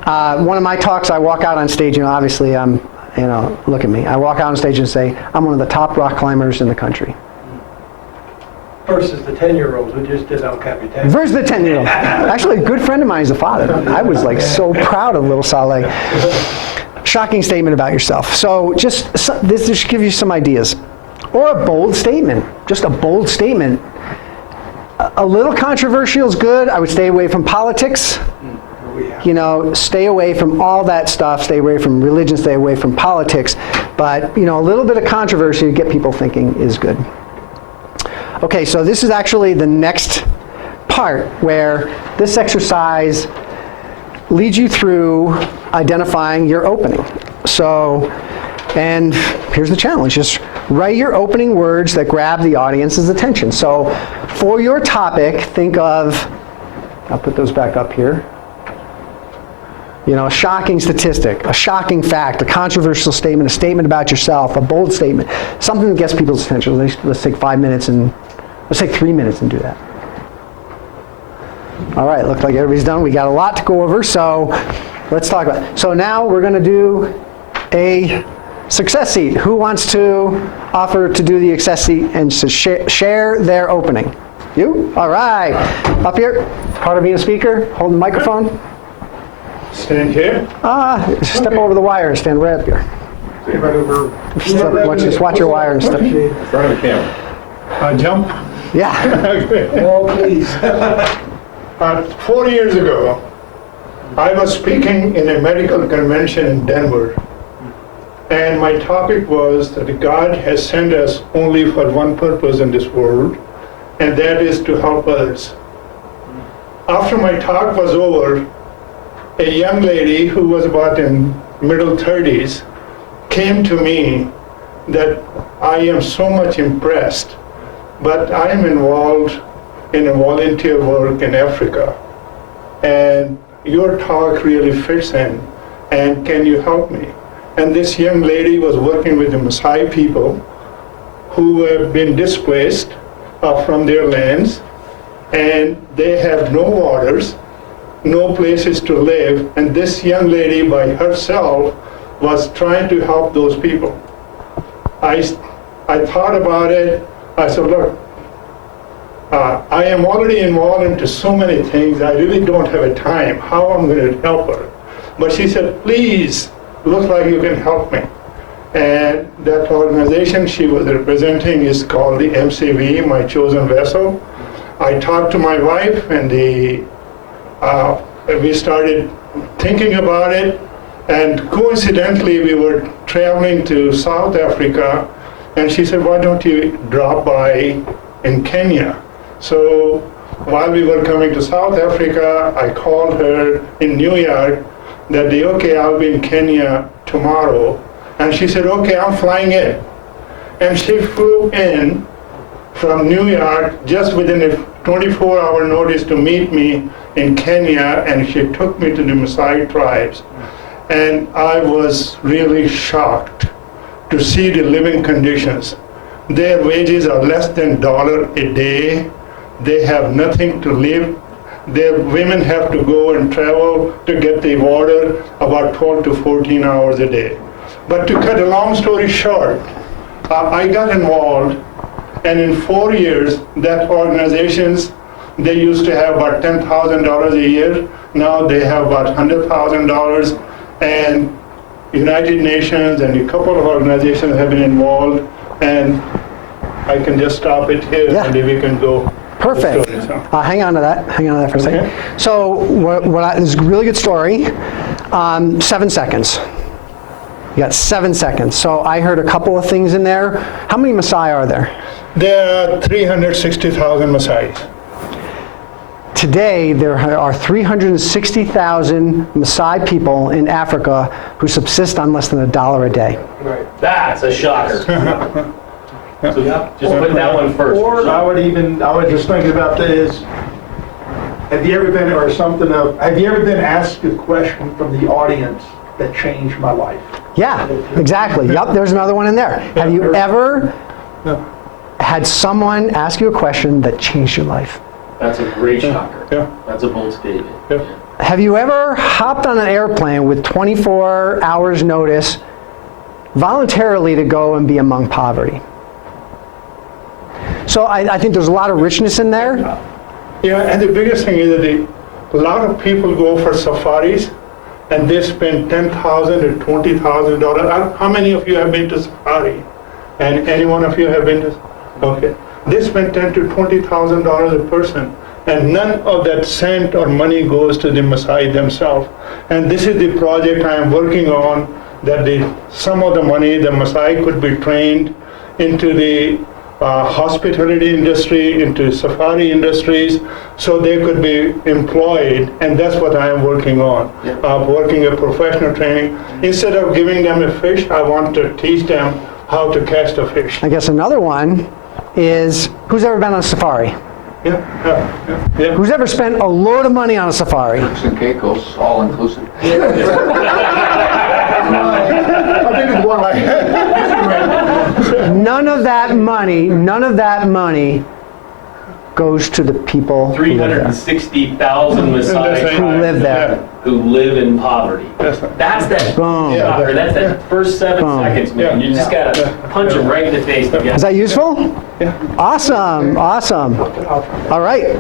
One of my talks, I walk out on stage, obviously look at me. I walk out on stage and say, I'm one of the top rock climbers in the country. Versus the 10-year-old who just did El Capitan. Versus the 10-year-old. Actually, a good friend of mine is a father. I was like so proud of little Saleh. Shocking statement about yourself. So this just give you some ideas. Or a bold statement, just a bold statement. A little controversial is good. I would stay away from politics. You know, stay away from all that stuff. Stay away from religion, stay away from politics. But, you know, a little bit of controversy to get people thinking is good. Okay, so this is actually the next part where this exercise leads you through identifying your opening. So, and here's the challenge. Just write your opening words that grab the audience's attention. So for your topic, think of, I'll put those back up here. You know, a shocking statistic, a shocking fact, a controversial statement, a statement about yourself, a bold statement, something that gets people's attention. Let's take 5 minutes and let's take 3 minutes and do that. All right, looks like everybody's done. We got a lot to go over, so let's talk about it. So now we're going to do a success seat. Who wants to offer to do the success seat and to share their opening? You? All right. Up here, part of being a speaker, holding the microphone. Stand here. Step over the wire and stand right up here. Just watch your wire and step. In front of the camera. Jump. Yeah. Oh, please. 4 years ago, I was speaking in a medical convention in Denver. And my topic was that God has sent us only for one purpose in this world, and that is to help others. After my talk was over, a young lady who was about in middle 30s came to me that I am so much impressed, but I am involved in a volunteer work in Africa, and your talk really fits in, and can you help me? And this young lady was working with the Maasai people who have been displaced from their lands, and they have no waters, no places to live, and this young lady by herself was trying to help those people. I thought about it. I said, look, I am already involved into so many things, I really don't have a time how I'm going to help her. But she said, please, looks like you can help me. And that organization she was representing is called the MCV, My Chosen Vessel. I talked to my wife, and we started thinking about it, and coincidentally we were traveling to South Africa, and she said, why don't you drop by in Kenya? So while we were coming to South Africa, I called her in New York that day, okay, I'll be in Kenya tomorrow. And she said, okay, I'm flying in. And she flew in from New York just within a 24-hour notice to meet me in Kenya, and she took me to the Maasai tribes. And I was really shocked to see the living conditions. Their wages are less than $1 a day. They have nothing to live. Their women have to go and travel to get the water about 12 to 14 hours a day. But to cut a long story short, I got involved, and in 4 years, that organizations, they used to have about $10,000 a year. Now they have about $100,000, and United Nations and a couple of organizations have been involved, and I can just stop it here, Yeah. and then we can go. Perfect. Hang on to that. Hang on to that for a second. Okay. So this is a really good story. 7 seconds. You got 7 seconds. So I heard a couple of things in there. How many Maasai are there? There are 360,000 Maasai. Today, there are 360,000 Maasai people in Africa who subsist on less than $1 a day. That's a shocker. So just put that one first. Or I was just thinking about this, have you ever been asked a question from the audience that changed my life? Yeah, exactly. Yep, there's another one in there. Have you ever had someone ask you a question that changed your life? That's a great shocker. Yeah. That's a bold statement. Yeah. Have you ever hopped on an airplane with 24 hours notice voluntarily to go and be among poverty? So I think there's a lot of richness in there. Yeah, and the biggest thing is that a lot of people go for safaris and they spend $10,000 or $20,000. How many of you have been to safari? And any one of you have been to? Okay. They spend $10,000 to $20,000 a person, and none of that cent or money goes to the Maasai themselves. And this is the project I am working on, that some of the money, the Maasai could be trained into the hospitality industry, into safari industries, so they could be employed, and that's what I am working on. Working a professional training. Instead of giving them a fish, I want to teach them how to catch the fish. I guess another one is, who's ever been on a safari? Yeah. Who's ever spent a load of money on a safari? Turks and Caicos, all inclusive. None of that money goes to the people who live there. 360,000 Maasai Who live tribes there. who live in poverty. That's that Boom. shocker. That's that first 7 Boom. seconds, man. You just gotta punch them right in the face. To get Is that useful? Yeah. Awesome. All right.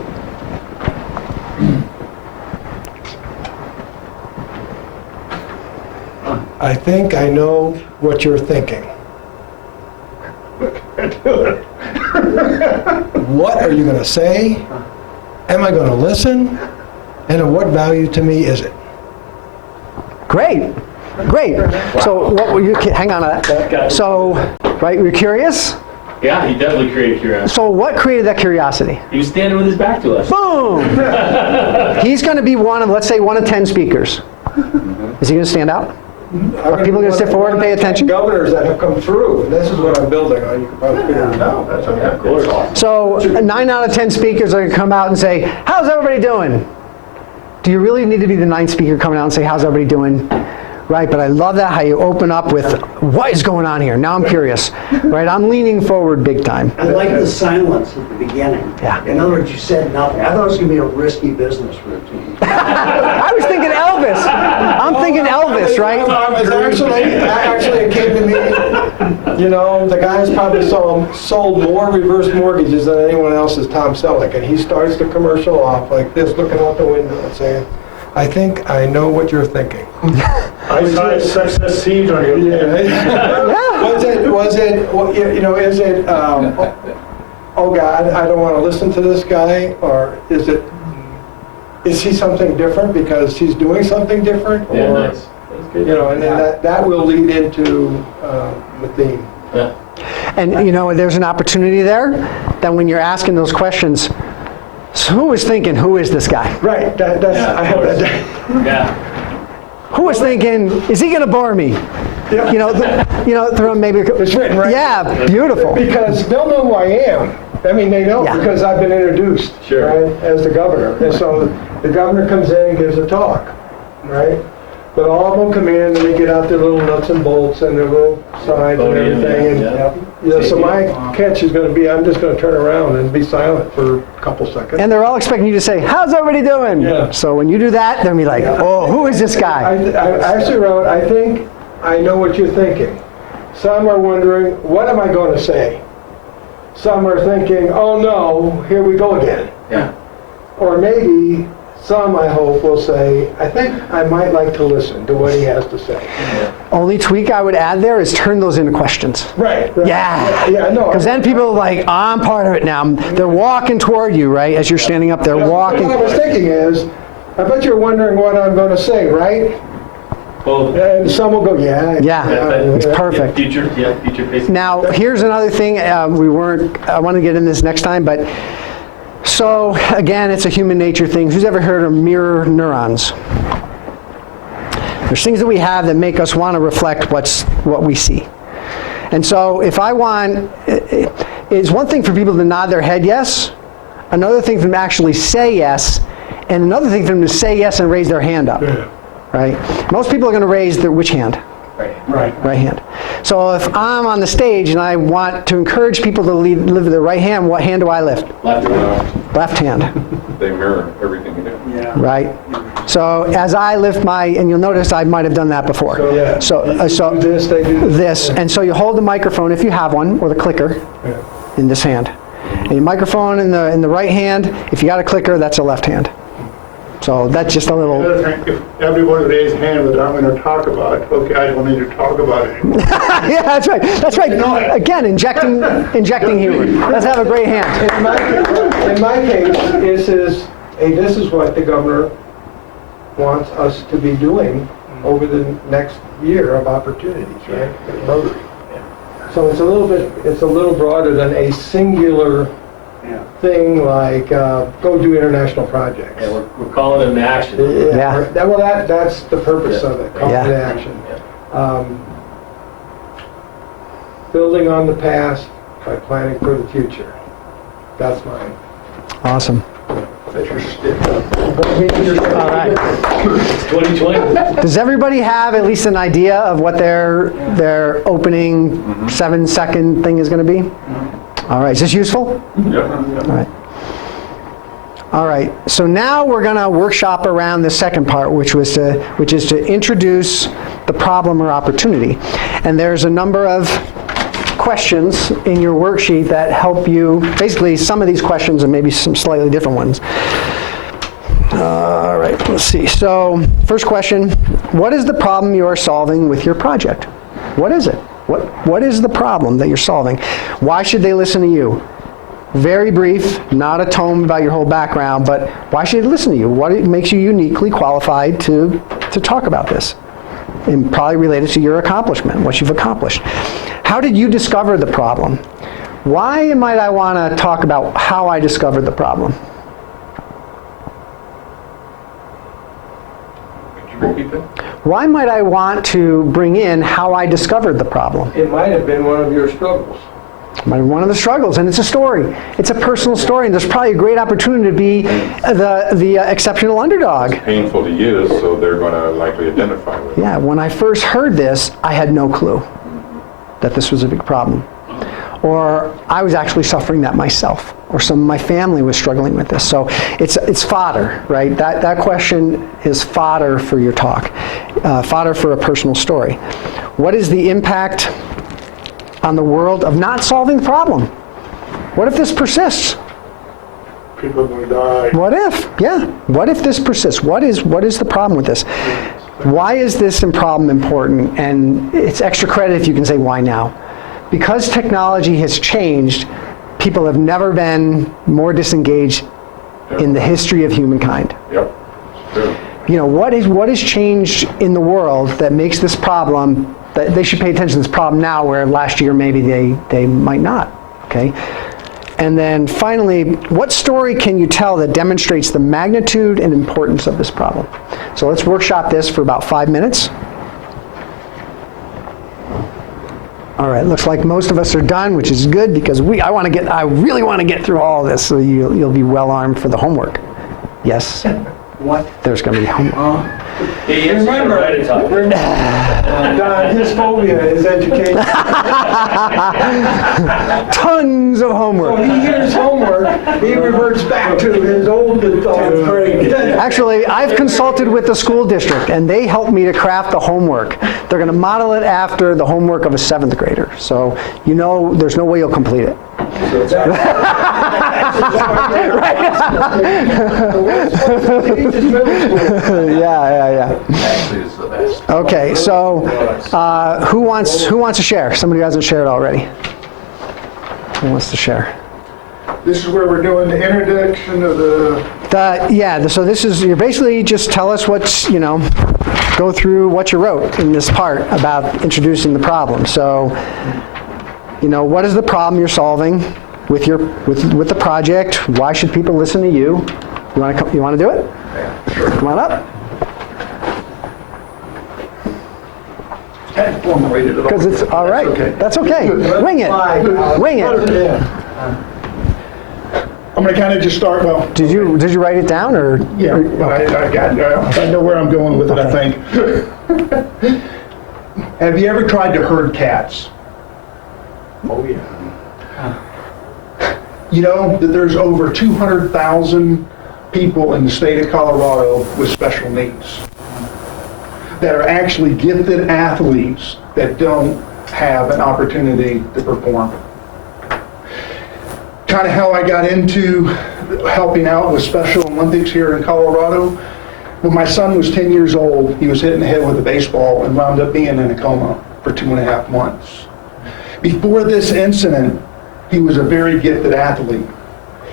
I think I know what you're thinking. What are you going to say? Am I going to listen? And of what value to me is it? Great. So what were you, hang on to that. So, right, you're curious? Yeah, he definitely created curiosity. So what created that curiosity? He was standing with his back to us. Boom! He's going to be let's say one of 10 speakers. Is he going to stand out? Are people going to step forward and pay attention? Governors that have come through, and this is what I'm building on. You can probably figure it out. That's okay. Of course. So 9 out of 10 speakers are going to come out and say, how's everybody doing? Do you really need to be the 9th speaker coming out and say, how's everybody doing? Right, but I love that, how you open up with, what is going on here? Now I'm curious, right? I'm leaning forward big time. I like the silence at the beginning. Yeah. In other words, you said nothing. I thought it was going to be a risky business routine. I was thinking Elvis. I'm thinking Elvis, right? Actually, it came to me, the guy's probably sold more reverse mortgages than anyone else is Tom Selleck. And he starts the commercial off like this, looking out the window and saying, I think I know what you're thinking. I saw a success seed on your head. Is it, oh God, I don't want to listen to this guy? Or is he something different because he's doing something different? Yeah, Or, nice. That's good. and then that will lead into the theme. Yeah. And there's an opportunity there that when you're asking those questions, so who was thinking, who is this guy? Right, I have that. Yeah. Who was thinking, is he going to bore me? Yeah. Throw maybe. It's written right. Yeah, beautiful. Because they'll know who I am. I mean, they know Yeah. because I've been introduced, Sure. right, as the governor. And so the governor comes in and gives a talk, right? But all of them come in and they get out their little nuts and bolts and their little signs and everything. And, so my catch is going to be, I'm just going to turn around and be silent for a couple seconds. And they're all expecting you to say, how's everybody doing? Yeah. So when you do that, they'll be like, oh, who is this guy? I actually wrote, I think I know what you're thinking. Some are wondering, what am I going to say? Some are thinking, oh no, here we go again. Yeah. Or maybe some, I hope, will say, I think I might like to listen to what he has to say. Only tweak I would add there is turn those into questions. Right. Yeah. Yeah, no. Because then people are like, I'm part of it now. They're walking toward you, right? As you're standing up, they're walking. What I was thinking is, I bet you're wondering what I'm going to say, right? Well, And some will go, yeah. Yeah, it's perfect. Future facing. Now, here's another thing. I want to get in this next time, but so again, it's a human nature thing. Who's ever heard of mirror neurons? There's things that we have that make us want to reflect what we see. And so if I want, it's one thing for people to nod their head yes, another thing for them to actually say yes, and another thing for them to say yes and raise their hand up. Yeah. Right? Most people are going to raise their which hand? Right. Right hand. So if I'm on the stage and I want to encourage people to live with their right hand, what hand do I lift? Left hand. They mirror everything you do. Yeah. Right? So as I lift and you'll notice I might have done that before. Yeah. So Do this, they do this, and so you hold the microphone if you have one, or the clicker, in this hand. And your microphone in the right hand, if you got a clicker, that's a left hand. So that's just a The little, other thing, if everyone raise hand what I'm going to talk about, okay, I don't need to talk about it anymore. yeah, that's right, that's right. Again, injecting humor. Let's have a great hand. In my case, this is what the governor wants us to be doing over the next year of opportunities, right? Rotary. So it's a little broader than a singular thing like go do international projects. Yeah, we're calling them to action. Yeah. That's the purpose of it, call to action. Building on the past by planning for the future. That's mine. Awesome. That's your stick. All right. 2020. Does everybody have at least an idea of what their opening 7-second thing is going to be? All right. Is this useful? Yeah. All right. All right. So now we're going to workshop around the second part, which is to introduce the problem or opportunity. And there's a number of questions in your worksheet that help you, basically some of these questions and maybe some slightly different ones. All right, let's see. So first question, what is the problem you are solving with your project? What is it? What is the problem that you're solving? Why should they listen to you? Very brief, not a tome about your whole background, but why should they listen to you? What makes you uniquely qualified to talk about this? And probably related to your accomplishment, what you've accomplished. How did you discover the problem? Why might I want to talk about how I discovered the problem? Could you repeat that? Why might I want to bring in how I discovered the problem? It might have been one of your struggles. One of the struggles, and it's a story. It's a personal story, and there's probably a great opportunity to be the exceptional underdog. Painful to you, so they're going to likely identify with it. Yeah, when I first heard this, I had no clue that this was a big problem. Or I was actually suffering that myself, or some of my family was struggling with this. So it's fodder, right? That question is fodder for your talk, fodder for a personal story. What is the impact on the world of not solving the problem? What if this persists? People are going to die. What if? Yeah. What if this persists? What is the problem with this? Why is this problem important? And it's extra credit if you can say why now. Because technology has changed, people have never been more disengaged in the history of humankind. Yep. True. You know, what is changed in the world that makes this problem, that they should pay attention to this problem now where last year maybe they might not, okay? And then finally, what story can you tell that demonstrates the magnitude and importance of this problem? So let's workshop this for about 5 minutes. All right, looks like most of us are done, which is good because I really want to get through all of this so you'll be well armed for the homework. Yes? What? There's going to be homework. Remember, Don, his phobia is education. Tons of When homework. he hears homework, he reverts back to his old 10th grade. Actually, I've consulted with the school district, and they helped me to craft the homework. They're going to model it after the homework of a 7th grader. So you know there's no way you'll complete it. Yeah. Actually, it's the best. Okay, so who wants to share? Somebody who hasn't shared already. Who wants to share? This is where we're doing the introduction of the... So this is, you're basically just tell us go through what you wrote in this part about introducing the problem. So, what is the problem you're solving with the project? Why should people listen to you? You want to do it? Yeah, sure. Come on up. Because it's all right. That's okay. Wing it. Wing it. I'm going to kind of just start, well... Did you write it down or? Yeah, I know where I'm going with it, I think. Have you ever tried to herd cats? Oh, yeah. You know that there's over 200,000 people in the state of Colorado with special needs that are actually gifted athletes that don't have an opportunity to perform. kind of how I got into helping out with Special Olympics here in Colorado. When my son was 10 years old, he was hit in the head with a baseball and wound up being in a coma for 2.5 months. Before this incident, he was a very gifted athlete.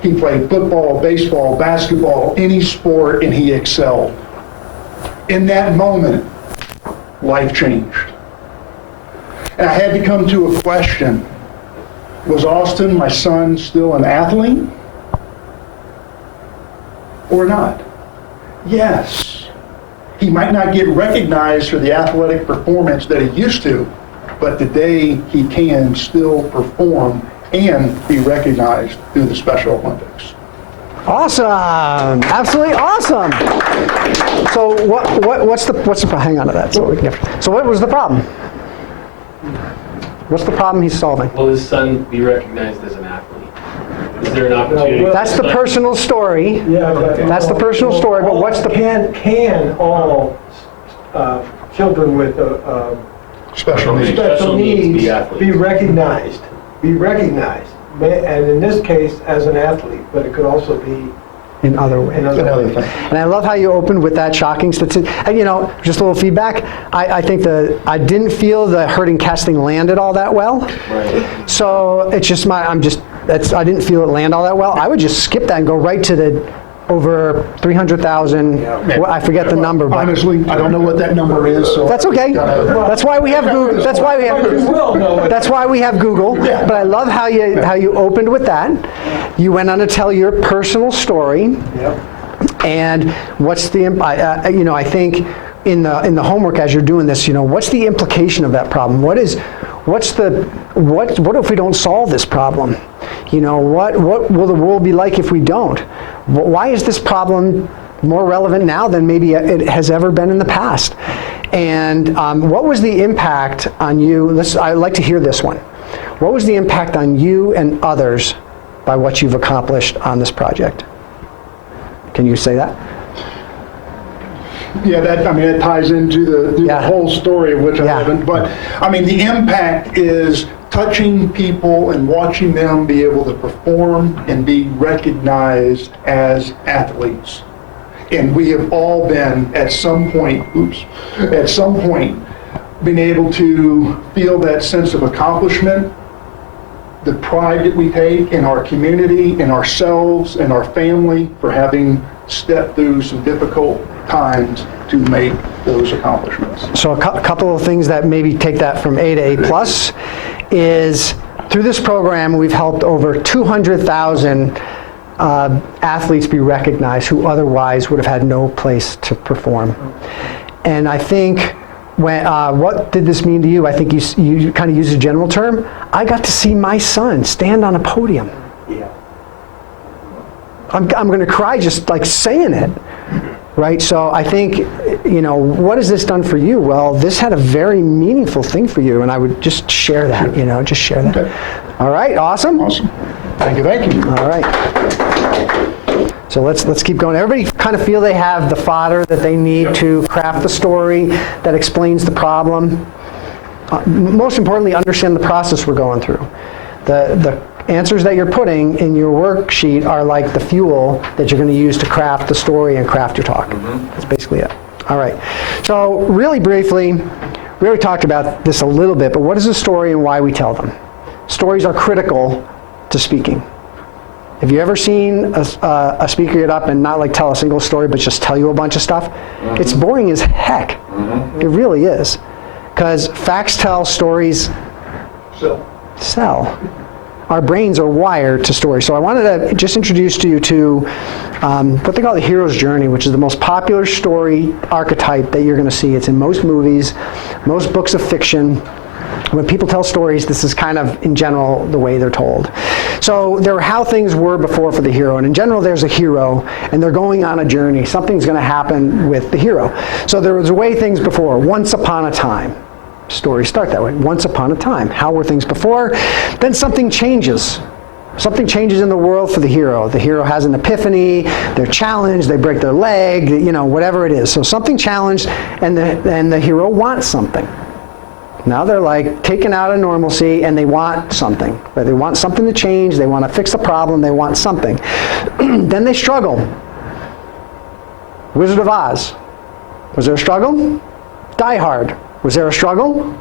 He played football, baseball, basketball, any sport, and he excelled. In that moment, life changed. And I had to come to a question. Was Austin, my son, still an athlete? Or not? Yes. He might not get recognized for the athletic performance that he used to, but today he can still perform and be recognized through the Special Olympics. Awesome, absolutely awesome. So what's the hang on to that. So what was the problem? What's the problem he's solving? Will his son be recognized as an athlete? Is there an opportunity? That's the personal story. Yeah, but That's the personal story, but what's the... Can all children with Special needs. special needs be athletes. be recognized? And in this case, as an athlete, but it could also be In other ways. in other ways. And I love how you opened with that shocking statistic. And just a little feedback. I think I didn't feel the herding casting landed all that well. Right. So it's just I didn't feel it land all that well. I would just skip that and go right to the over 300,000. I forget the number, but Honestly, I don't know what that number is, so. that's okay. That's why we have Google. That's why we have. That's why we have Google. But I love how you opened with that. You went on to tell your personal story. And what's the I think in the homework as you're doing this, what's the implication of that problem? What if we don't solve this problem? What will the world be like if we don't? Why is this problem more relevant now than maybe it has ever been in the past? And what was the impact on you? I'd like to hear this one. What was the impact on you and others by what you've accomplished on this project? Can you say that? Yeah, that ties into the whole story, which I haven't. But the impact is touching people and watching them be able to perform and be recognized as athletes. And we have all been at some point been able to feel that sense of accomplishment, the pride that we take in our community, in ourselves, in our family for having stepped through some difficult times to make those accomplishments. So a couple of things that maybe take that from A to A plus is through this program we've helped over 200,000 athletes be recognized who otherwise would have had no place to perform. And I think what did this mean to you? I think you kind of used a general term. I got to see my son stand on a podium. Yeah. I'm going to cry just like saying it. Right, so I think, what has this done for you? Well, this had a very meaningful thing for you, and I would just share that, just share that. Okay. All right, awesome. Awesome. Thank you. All right. So let's keep going. Everybody kind of feel they have the fodder that they need to craft the story that explains the problem. Most importantly, understand the process we're going through. The answers that you're putting in your worksheet are like the fuel that you're going to use to craft the story and craft your talk. That's basically it. All right. So really briefly, we already talked about this a little bit, but what is a story and why we tell them? Stories are critical to speaking. Have you ever seen a speaker get up and not like tell a single story, but just tell you a bunch of stuff? It's boring as heck. It really is. Because facts tell, stories sell. Our brains are wired to stories. So I wanted to just introduce to you to what they call the hero's journey, which is the most popular story archetype that you're going to see. It's in most movies, most books of fiction. When people tell stories, this is kind of, in general, the way they're told. So there are how things were before for the hero. And in general, there's a hero, and they're going on a journey. Something's going to happen with the hero. So there was a way things before. Once upon a time. Stories start that way. Once upon a time. How were things before? Then something changes. Something changes in the world for the hero. The hero has an epiphany, they're challenged, they break their leg, whatever it is. So something challenged, and the hero wants something. Now they're like taken out of normalcy and they want something. Right? They want something to change, they want to fix a problem, they want something. Then they struggle. Wizard of Oz. Was there a struggle? Die Hard. Was there a struggle?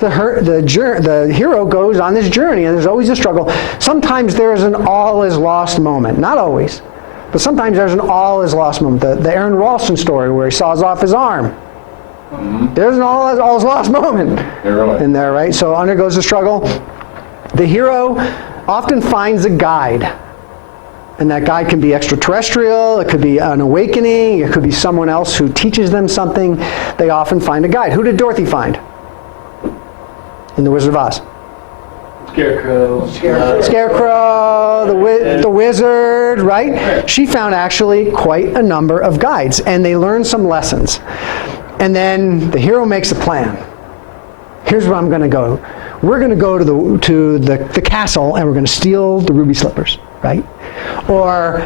The hero goes on this journey and there's always a struggle. Sometimes there's an all is lost moment. Not always. But sometimes there's an all is lost moment. The Aaron Ralston story where he saws off his arm. There's an all is lost moment in there, right? So undergoes a struggle. The hero often finds a guide. And that guide can be extraterrestrial, it could be an awakening, it could be someone else who teaches them something. They often find a guide. Who did Dorothy find in The Wizard of Oz? Scarecrow. The wizard, right? She found actually quite a number of guides, and they learned some lessons. And then the hero makes a plan. Here's where I'm going to go. We're going to go to the castle, and we're going to steal the ruby slippers, right? Or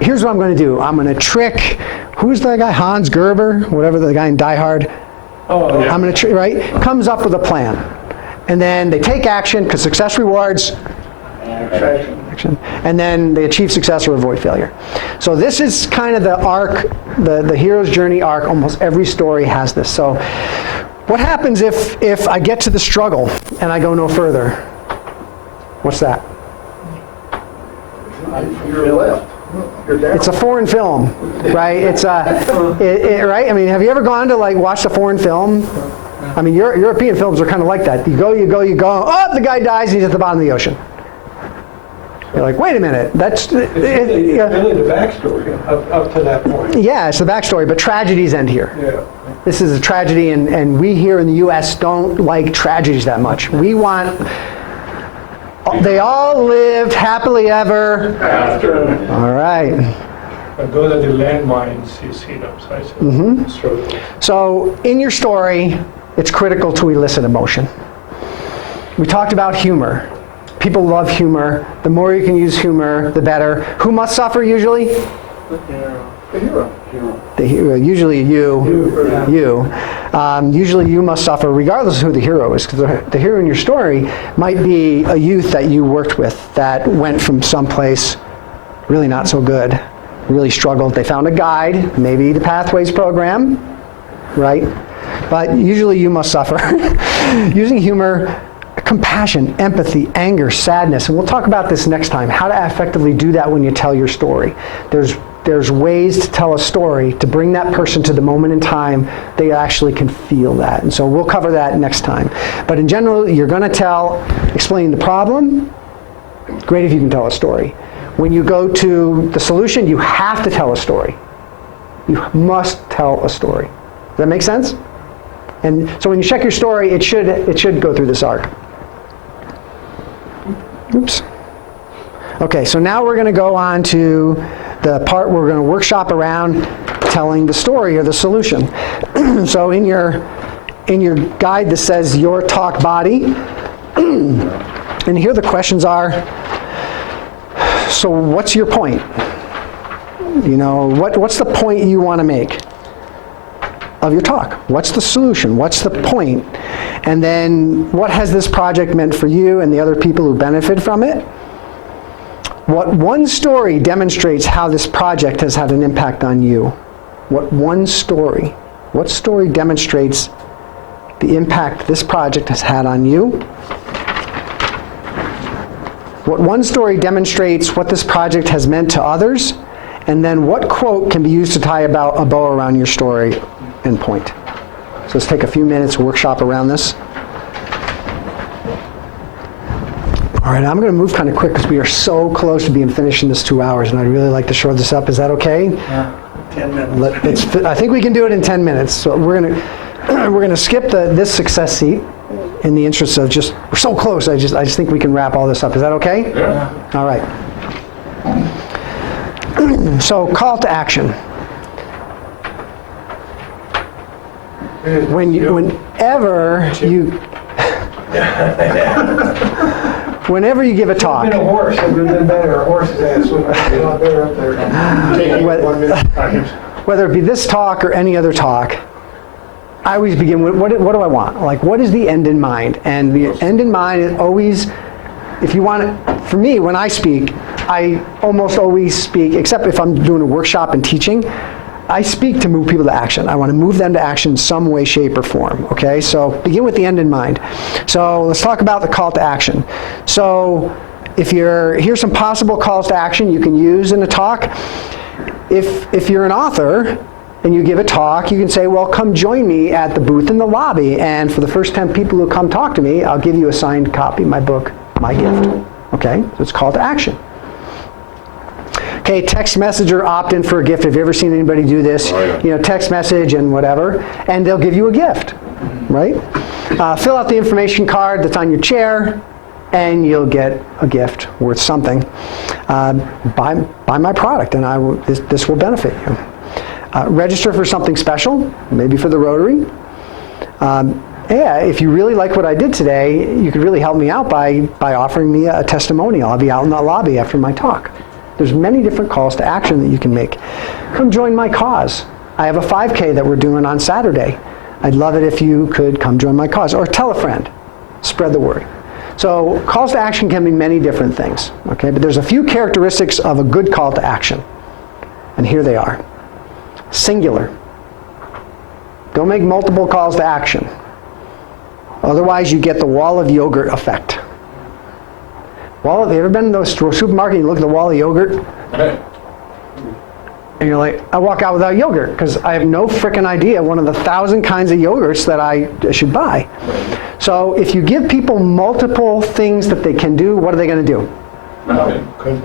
here's what I'm going to do. I'm going to trick, who's the guy? Hans Gerber, whatever, the guy in Die Hard. Oh, yeah. I'm going to trick, right? Comes up with a plan. And then they take action, because success rewards action. And then they achieve success or avoid failure. So this is kind of the arc, the hero's journey arc. Almost every story has this. So what happens if I get to the struggle and I go no further? What's that? You're left. You're down. It's a foreign film, right? It's right? I mean, have you ever gone to like watch a foreign film? I mean, European films are kind of like that. You go, oh, the guy dies, he's at the bottom of the ocean. You're like, wait a minute, that's... It's really the backstory up to that point. Yeah, it's the backstory, but tragedies end here. Yeah. This is a tragedy, and we here in the U.S. don't like tragedies that much. We want... They all lived happily ever After. All right. But those are the landmines you see them. So So in your story, it's critical to elicit emotion. We talked about humor. People love humor. The more you can use humor, the better. Who must suffer usually? the hero. The hero, usually you. Usually you must suffer regardless of who the hero is, because the hero in your story might be a youth that you worked with that went from someplace really not so good, really struggled. They found a guide, maybe the Pathways program, right? But usually you must suffer. Using humor, compassion, empathy, anger, sadness, and we'll talk about this next time, how to effectively do that when you tell your story. There's ways to tell a story to bring that person to the moment in time they actually can feel that. And so we'll cover that next time. But in general, you're going to explain the problem. Great if you can tell a story. When you go to the solution, you have to tell a story. You must tell a story. Does that make sense? And so when you check your story, it should go through this arc. Oops. Okay, so now we're going to go on to the part where we're going to workshop around telling the story or the solution. So in your guide that says your talk body, and here the questions are, so what's your point? You know, what's the point you want to make of your talk? What's the solution? What's the point? And then what has this project meant for you and the other people who benefit from it? What one story demonstrates how this project has had an impact on you? What story demonstrates the impact this project has had on you? What one story demonstrates what this project has meant to others? And then what quote can be used to tie a bow around your story and point? So let's take a few minutes, workshop around this. All right, I'm going to move kind of quick because we are so close to being finished in this 2 hours, and I'd really like to short this up. Is that okay? Yeah, 10 minutes. I think we can do it in 10 minutes. So we're going to skip this success seat in the interest of we're so close. I just think we can wrap all this up. Is that okay? Yeah. All right. So call to action. Whenever you give a talk. Been a horse, it would have been better. A horse's ass would have been a lot better up there. Taking 1 minute. Whether it be this talk or any other talk, I always begin with, what do I want? Like, what is the end in mind? And the end in mind is always, if you want it, for me, when I speak, I almost always speak, except if I'm doing a workshop and teaching, I speak to move people to action. I want to move them to action in some way, shape, or form, okay? So begin with the end in mind. So let's talk about the call to action. So here's some possible calls to action you can use in a talk. If you're an author and you give a talk, you can say, well, come join me at the booth in the lobby, and for the first 10 people who come talk to me, I'll give you a signed copy of my book, My Gift, okay? So it's call to action. Okay, text message or opt-in for a gift. Have you ever seen anybody do this? Oh, yeah. You know, text message and whatever, and they'll give you a gift, right? Fill out the information card that's on your chair, and you'll get a gift worth something. Buy my product, and this will benefit you. Register for something special, maybe for the Rotary. Yeah, if you really like what I did today, you could really help me out by offering me a testimonial. I'll be out in the lobby after my talk. There's many different calls to action that you can make. Come join my cause. I have a 5K that we're doing on Saturday. I'd love it if you could come join my cause. Or tell a friend. Spread the word. So calls to action can be many different things, okay? But there's a few characteristics of a good call to action. And here they are. Singular. Don't make multiple calls to action. Otherwise, you get the wall of yogurt effect. Have you ever been in the supermarket and you look at the wall of yogurt? And you're like, I walk out without yogurt because I have no frickin' idea one of the 1,000 kinds of yogurts that I should buy. So if you give people multiple things that they can do, what are they going to do?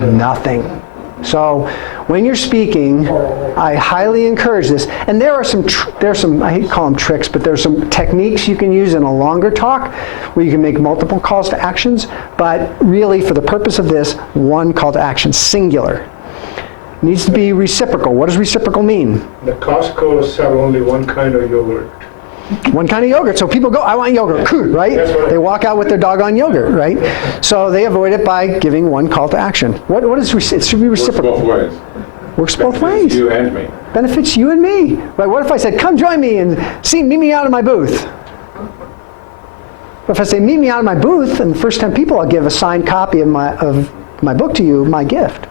Nothing. So when you're speaking, I highly encourage this. And there are some, I hate to call them tricks, but there's some techniques you can use in a longer talk where you can make multiple calls to actions. But really, for the purpose of this, one call to action, singular. Needs to be reciprocal. What does reciprocal mean? The Costco's have only one kind of yogurt. One kind of yogurt. So people go, I want yogurt, right? They walk out with their doggone yogurt, right? So they avoid it by giving one call to action. What is it should be reciprocal. Works both ways. Works both ways. You and me. Benefits you and me. Right? What if I said, come join me and meet me out of my booth? But if I say, meet me out of my booth, and the first 10 people, I'll give a signed copy of my book to you, My Gift.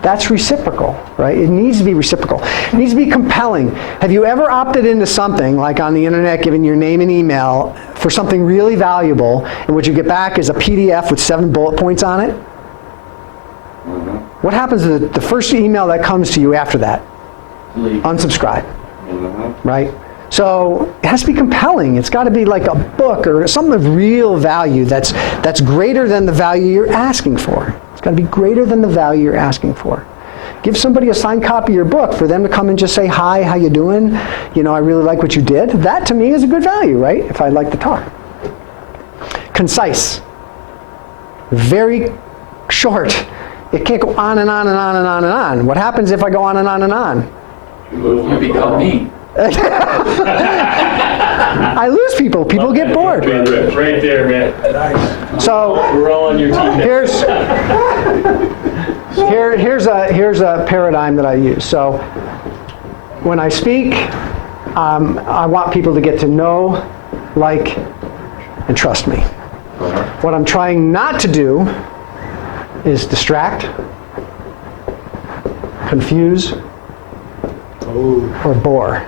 That's reciprocal, right? It needs to be reciprocal. It needs to be compelling. Have you ever opted into something, like on the internet, giving your name and email for something really valuable, and what you get back is a PDF with 7 bullet points on it? Mm-hmm. What happens to the first email that comes to you after that? Delete. Unsubscribe, Mm-hmm. right? So it has to be compelling. It's got to be like a book or something of real value that's greater than the value you're asking for. It's got to be greater than the value you're asking for. Give somebody a signed copy of your book for them to come and just say, hi, how you doing? You know, I really like what you did. That to me is a good value, right? If I'd like to talk. Concise. Very short. It can't go on and on and on and on and on. What happens if I go on and on and on? You become me. I lose people. People get bored. Right there, man. So We're all on your team now. here's a paradigm that I use. So when I speak, I want people to get to know, like, and trust me. What I'm trying not to do is distract, confuse, or bore.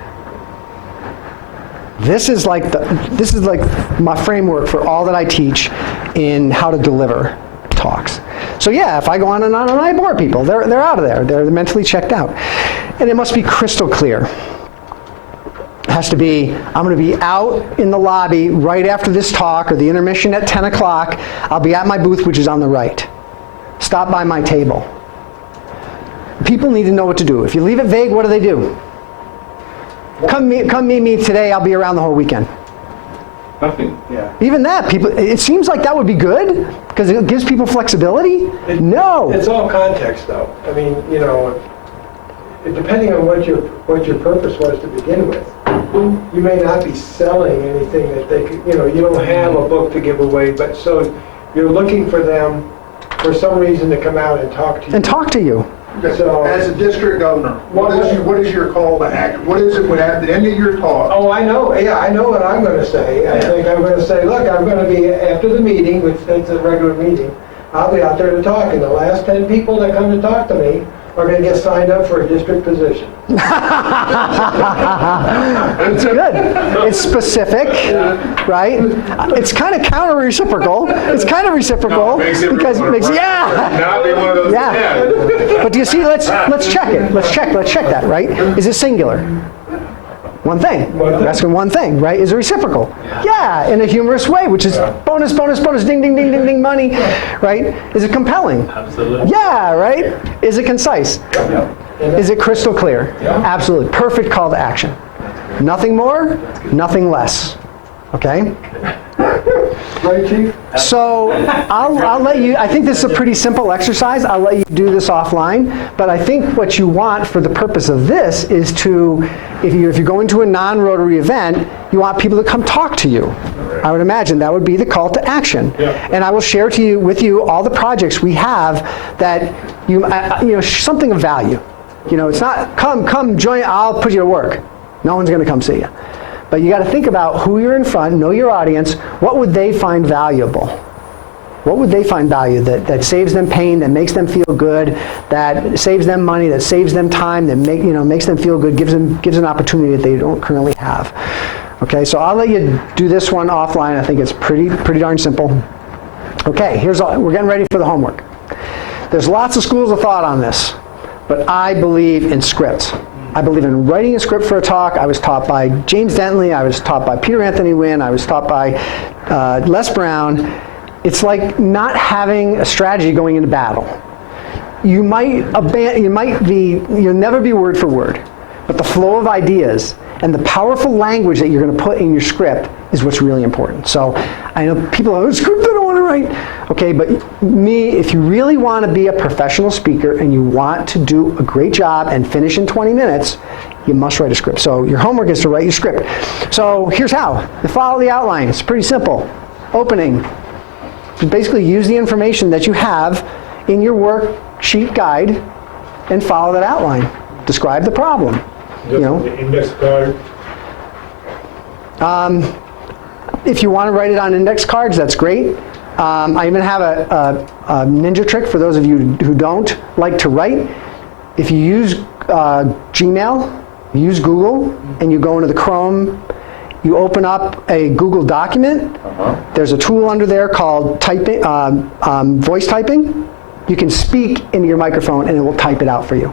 This is like my framework for all that I teach in how to deliver talks. So yeah, if I go on and on and I bore people, they're out of there. They're mentally checked out. And it must be crystal clear. It has to be, I'm going to be out in the lobby right after this talk or the intermission at 10 o'clock. I'll be at my booth, which is on the right. Stop by my table. People need to know what to do. If you leave it vague, what do? Come meet me today, I'll be around the whole weekend. Nothing. Yeah. Even that, people, it seems like that would be good because it gives people flexibility. No. It's all context, though. I mean, you know, depending on what your purpose was to begin with, you may not be selling anything that they could, you know, you don't have a book to give away, but so you're looking for them for some reason to come out and talk to you. And talk to you. So- As a district governor, what is your call to action? What is it when at the end of your talk? Oh, I know, yeah, I know what I'm gonna say. I think I'm gonna say, look, I'm gonna be, after the meeting, which is a regular meeting, I'll be out there to talk, and the last 10 people that come to talk to me are gonna get signed up for a district position. It's good. It's specific, right? It's kind of counter-reciprocal. It's kind of reciprocal because it makes, yeah. Not be one of those Yeah. 10. But do you see, let's check it. Let's check that, right? Is it singular? One thing. We're asking one thing, right? Is it reciprocal? Yeah, in a humorous way, which is bonus, bonus, bonus, ding, ding, ding, ding, ding, money, right? Is it compelling? Absolutely. Yeah, right? Is it concise? Is it crystal clear? Absolutely. Perfect call to action. Nothing more, nothing less. Okay? Right, Chief? So I'll let you, I think this is a pretty simple exercise. I'll let you do this offline. But I think what you want for the purpose of this is to, if you're going to a non-Rotary event, you want people to come talk to you. I would imagine that would be the call to action. And I will share with you all the projects we have that something of value. It's not come join, I'll put you to work. No one's going to come see you. But you got to think about who you're in front, know your audience. What would they find valuable? What would they find value that saves them pain, that makes them feel good, that saves them money, that saves them time, that makes them feel good, gives an opportunity that they don't currently have. Okay, so I'll let you do this one offline. I think it's pretty darn simple. Okay, we're getting ready for the homework. There's lots of schools of thought on this, but I believe in scripts. I believe in writing a script for a talk. I was taught by James Dentley. I was taught by Peter Anthony Wynn. I was taught by Les Brown. It's like not having a strategy going into battle. You'll never be word for word, but the flow of ideas and the powerful language that you're going to put in your script is what's really important. So I know people have a script I don't want to write. Okay, but if you really want to be a professional speaker and you want to do a great job and finish in 20 minutes, you must write a script. So your homework is to write your script. So here's how. You follow the outline. It's pretty simple. Opening. You basically use the information that you have in your worksheet guide and follow that outline. Describe the problem. The index card. If you want to write it on index cards, that's great. I even have a ninja trick for those of you who don't like to write. If you use Gmail, you use Google, and you go into the Chrome, you open up a Google document. There's a tool under there called typing, voice typing. You can speak into your microphone and it will type it out for you.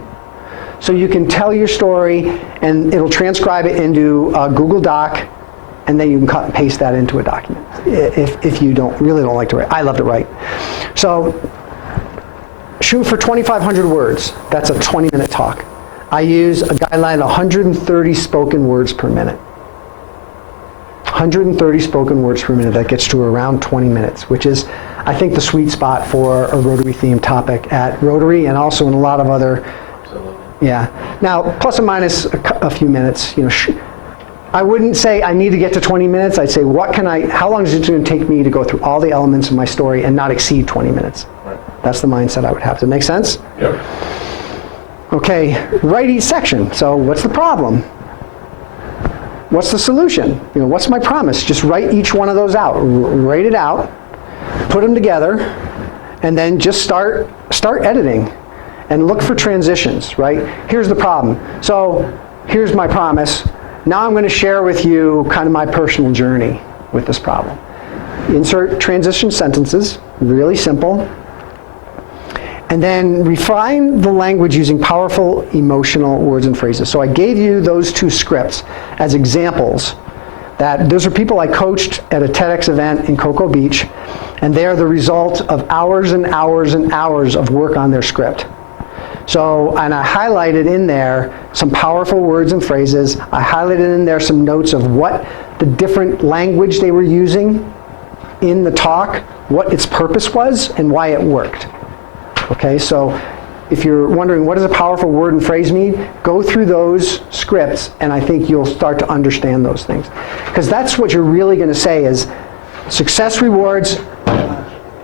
So you can tell your story and it'll transcribe it into a Google Doc, and then you can cut and paste that into a document if you really don't like to write. I love to write. So shoot for 2,500 words. That's a 20-minute talk. I use a guideline of 130 spoken words per minute. 130 spoken words per minute. That gets to around 20 minutes, which is, I think, the sweet spot for a Rotary-themed topic at Rotary and also in a lot of other. Yeah. Now, plus or minus a few minutes. I wouldn't say I need to get to 20 minutes. I'd say, how long is it going to take me to go through all the elements of my story and not exceed 20 minutes? Right. That's the mindset I would have. Does that make sense? Yep. Okay, write each section. So what's the problem? What's the solution? What's my promise? Just write each one of those out. Write it out, put them together, and then just start editing. And look for transitions, right? Here's the problem. So here's my promise. Now I'm going to share with you kind of my personal journey with this problem. Insert transition sentences, really simple. And then refine the language using powerful emotional words and phrases. So I gave you those two scripts as examples. Those are people I coached at a TEDx event in Cocoa Beach, and they are the result of hours and hours and hours of work on their script. So, and I highlighted in there some powerful words and phrases. I highlighted in there some notes of what the different language they were using in the talk, what its purpose was, and why it worked. Okay, so if you're wondering what does a powerful word and phrase mean, go through those scripts and I think you'll start to understand those things. Because that's what you're really going to say is success rewards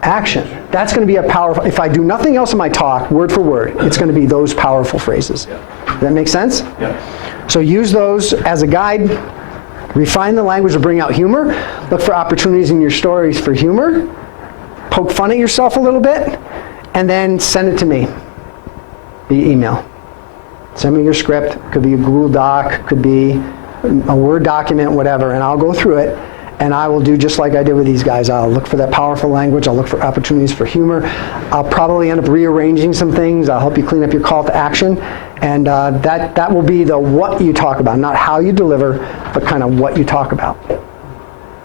action. That's going to be a powerful, if I do nothing else in my talk, word for word, it's going to be those powerful phrases. Does that make sense? Yeah. So use those as a guide. Refine the language to bring out humor. Look for opportunities in your stories for humor. Poke fun at yourself a little bit. And then send it to me via email. Send me your script. Could be a Google Doc, could be a Word document, whatever, and I'll go through it, and I will do just like I did with these guys. I'll look for that powerful language. I'll look for opportunities for humor. I'll probably end up rearranging some things. I'll help you clean up your call to action, and that will be the what you talk about, not how you deliver, but kind of what you talk about.